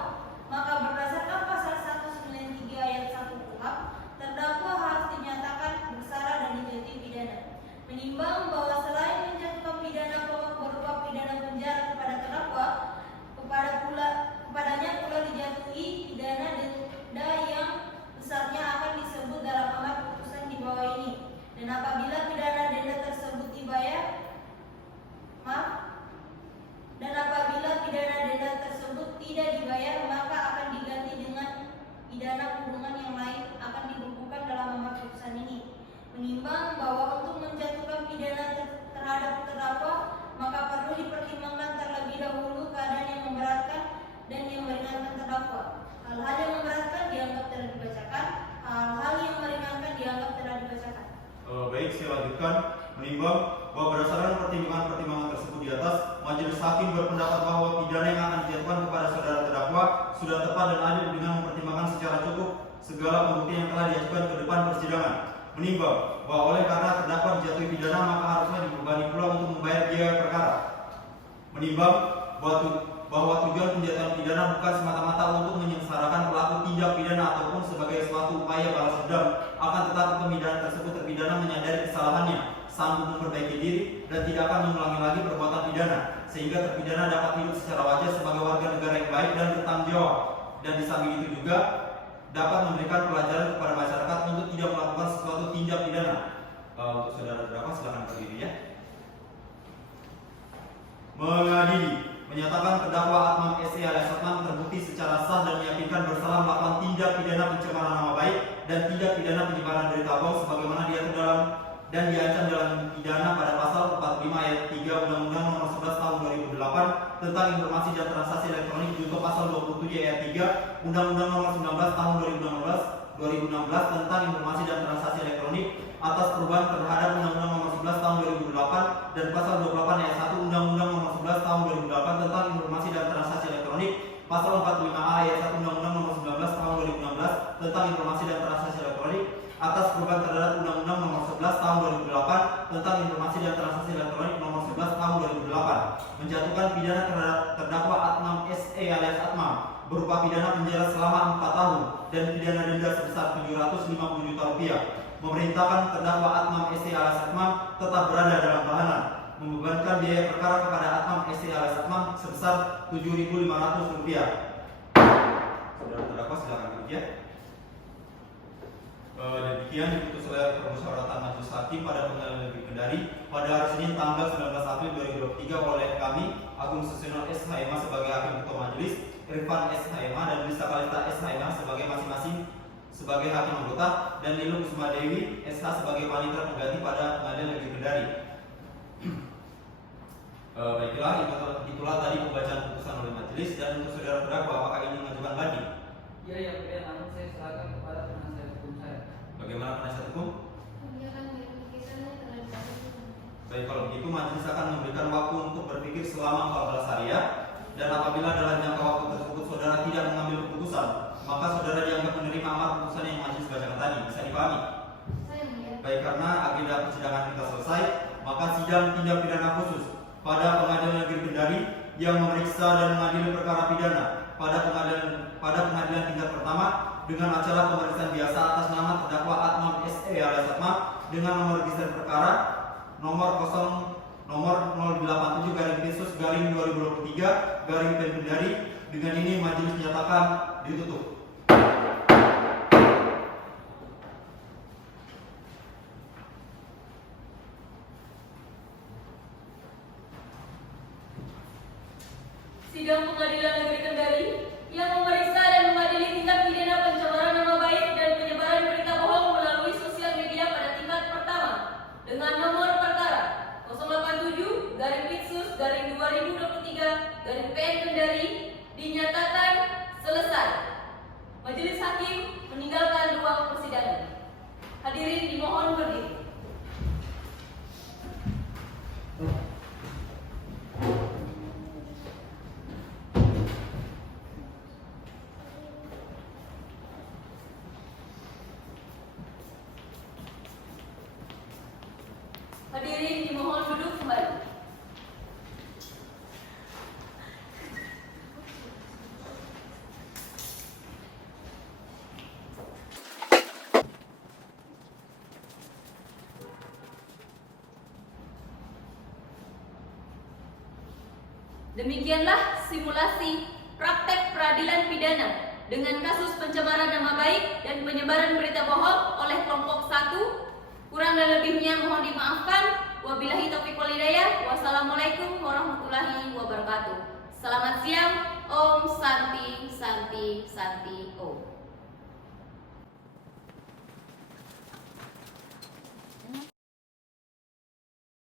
telah dibacakan, hal-hal yang meringankan dianggap telah dibacakan. Baik, saya lanjutkan. Menimbang bahwa berdasarkan pertimbangan-pertimbangan tersebut di atas, majelis hakim berpendapat bahwa pidana yang akan dijatuhkan kepada saudara terdakwa sudah tepat dan adil dengan mempertimbangkan secara cukup segala pembuktian yang telah diajukan ke depan persidangan. Menimbang bahwa oleh karena terdakwa dijatuhi pidana maka harusnya dibebani pula untuk membayar biaya perkara. Menimbang bahwa tujuan penjatuhan pidana bukan semata-mata untuk menyengsarakan pelaku tindak pidana ataupun sebagai suatu upaya balas dendam, akan tetapi pemidana tersebut terpidana menyadari kesalahannya, sanggup memperbaiki diri, dan tidak akan mengulangi lagi perbuatan pidana, sehingga terpidana dapat hidup secara wajar sebagai warga negara yang baik dan bertanggung jawab. Dan di samping itu juga dapat memberikan pelajaran kepada masyarakat untuk tidak melakukan sesuatu tindak pidana. Untuk saudara terdakwa silakan berdiri ya. Mengadili, menyatakan terdakwa Atmam SE alias Atmam terbukti secara sah dan meyakinkan bersalah melakukan tindak pidana pencemaran nama baik dan tindak pidana penyebaran berita bohong sebagaimana diatur dalam dan diancam dalam pidana pada pasal 45 ayat 3 Undang-Undang Nomor 11 Tahun 2008 tentang Informasi dan Transaksi Elektronik junto pasal 27 ayat 3 Undang-Undang Nomor 19 Tahun 2016 tentang Informasi dan Transaksi Elektronik atas perubahan terhadap Undang-Undang Nomor 11 Tahun 2008 dan pasal 28 ayat 1 Undang-Undang Nomor 11 Tahun 2008 tentang Informasi dan Transaksi Elektronik, pasal 45A ayat 1 Undang-Undang Nomor 19 Tahun 2016 tentang Informasi dan Transaksi Elektronik atas perubahan terhadap Undang-Undang Nomor 11 Tahun 2008 tentang Informasi dan Transaksi Elektronik Nomor 11 Tahun 2008, menjatuhkan pidana terhadap terdakwa Atmam SE alias Atmam berupa pidana penjara selama 4 tahun dan pidana denda sebesar 750 juta rupiah. Memerintahkan terdakwa Atmam SE alias Atmam tetap berada dalam tahanan, membebankan biaya perkara kepada Atmam SE alias Atmam sebesar 7.500 rupiah. Saudara terdakwa silakan bekerja. Demikian diputus oleh permusyawaratan majelis hakim pada Pengadilan Negeri Kendari pada hari Senin tanggal 19 April 2023 oleh kami Agung Suseno SHMH sebagai hakim ketua majelis, Irfan SHMH dan Lisa Kalista SHMH sebagai masing-masing sebagai hakim anggota, dan Nilu Kusuma Dewi SH sebagai panitera pengganti pada Pengadilan Negeri Kendari. Baiklah, itulah tadi pembacaan putusan oleh majelis. Dan untuk saudara terdakwa, apakah ini mengajukan banding? Ya, yang mulia, namun saya serahkan kepada penasihat hukum saya. Bagaimana penasihat hukum? Dia akan memikirkannya telah dibacakan. Baik, kalau begitu majelis akan memberikan waktu untuk berpikir selama 14 hari ya. Dan apabila dalam jangka waktu tersebut saudara tidak mengambil keputusan, maka saudara dianggap menerima amar putusan yang majelis bacakan tadi. Bisa dipahami? Saya melihat. Baik, karena agenda persidangan kita selesai, maka sidang tindak pidana khusus pada Pengadilan Negeri Kendari yang memeriksa dan mengadili perkara pidana pada pengadilan tingkat pertama dengan acara pemeriksaan biasa atas nama terdakwa Atmam SE alias Atmam dengan nomor register perkara nomor 087-2023 Kendari. Dengan ini majelis menyatakan ditutup. Sidang Pengadilan Negeri Kendari yang memeriksa dan mengadili tindak pidana pencemaran nama baik dan penyebaran berita bohong melalui sosial media pada tingkat pertama dengan nomor perkara 087-Pitsus-2023-PN Kendari dinyatakan selesai. Majelis hakim meninggalkan ruang persidangan. Hadirin dimohon berdiri. Hadirin dimohon duduk kembali. Demikianlah simulasi praktek peradilan pidana dengan kasus pencemaran nama baik dan penyebaran berita bohong oleh kelompok 1. Kurang dan lebihnya mohon dimaafkan. Wabillahi taufiq wal hidayah. Wassalamualaikum warahmatullahi wabarakatuh. Selamat siang. Om Santi Santi Santi.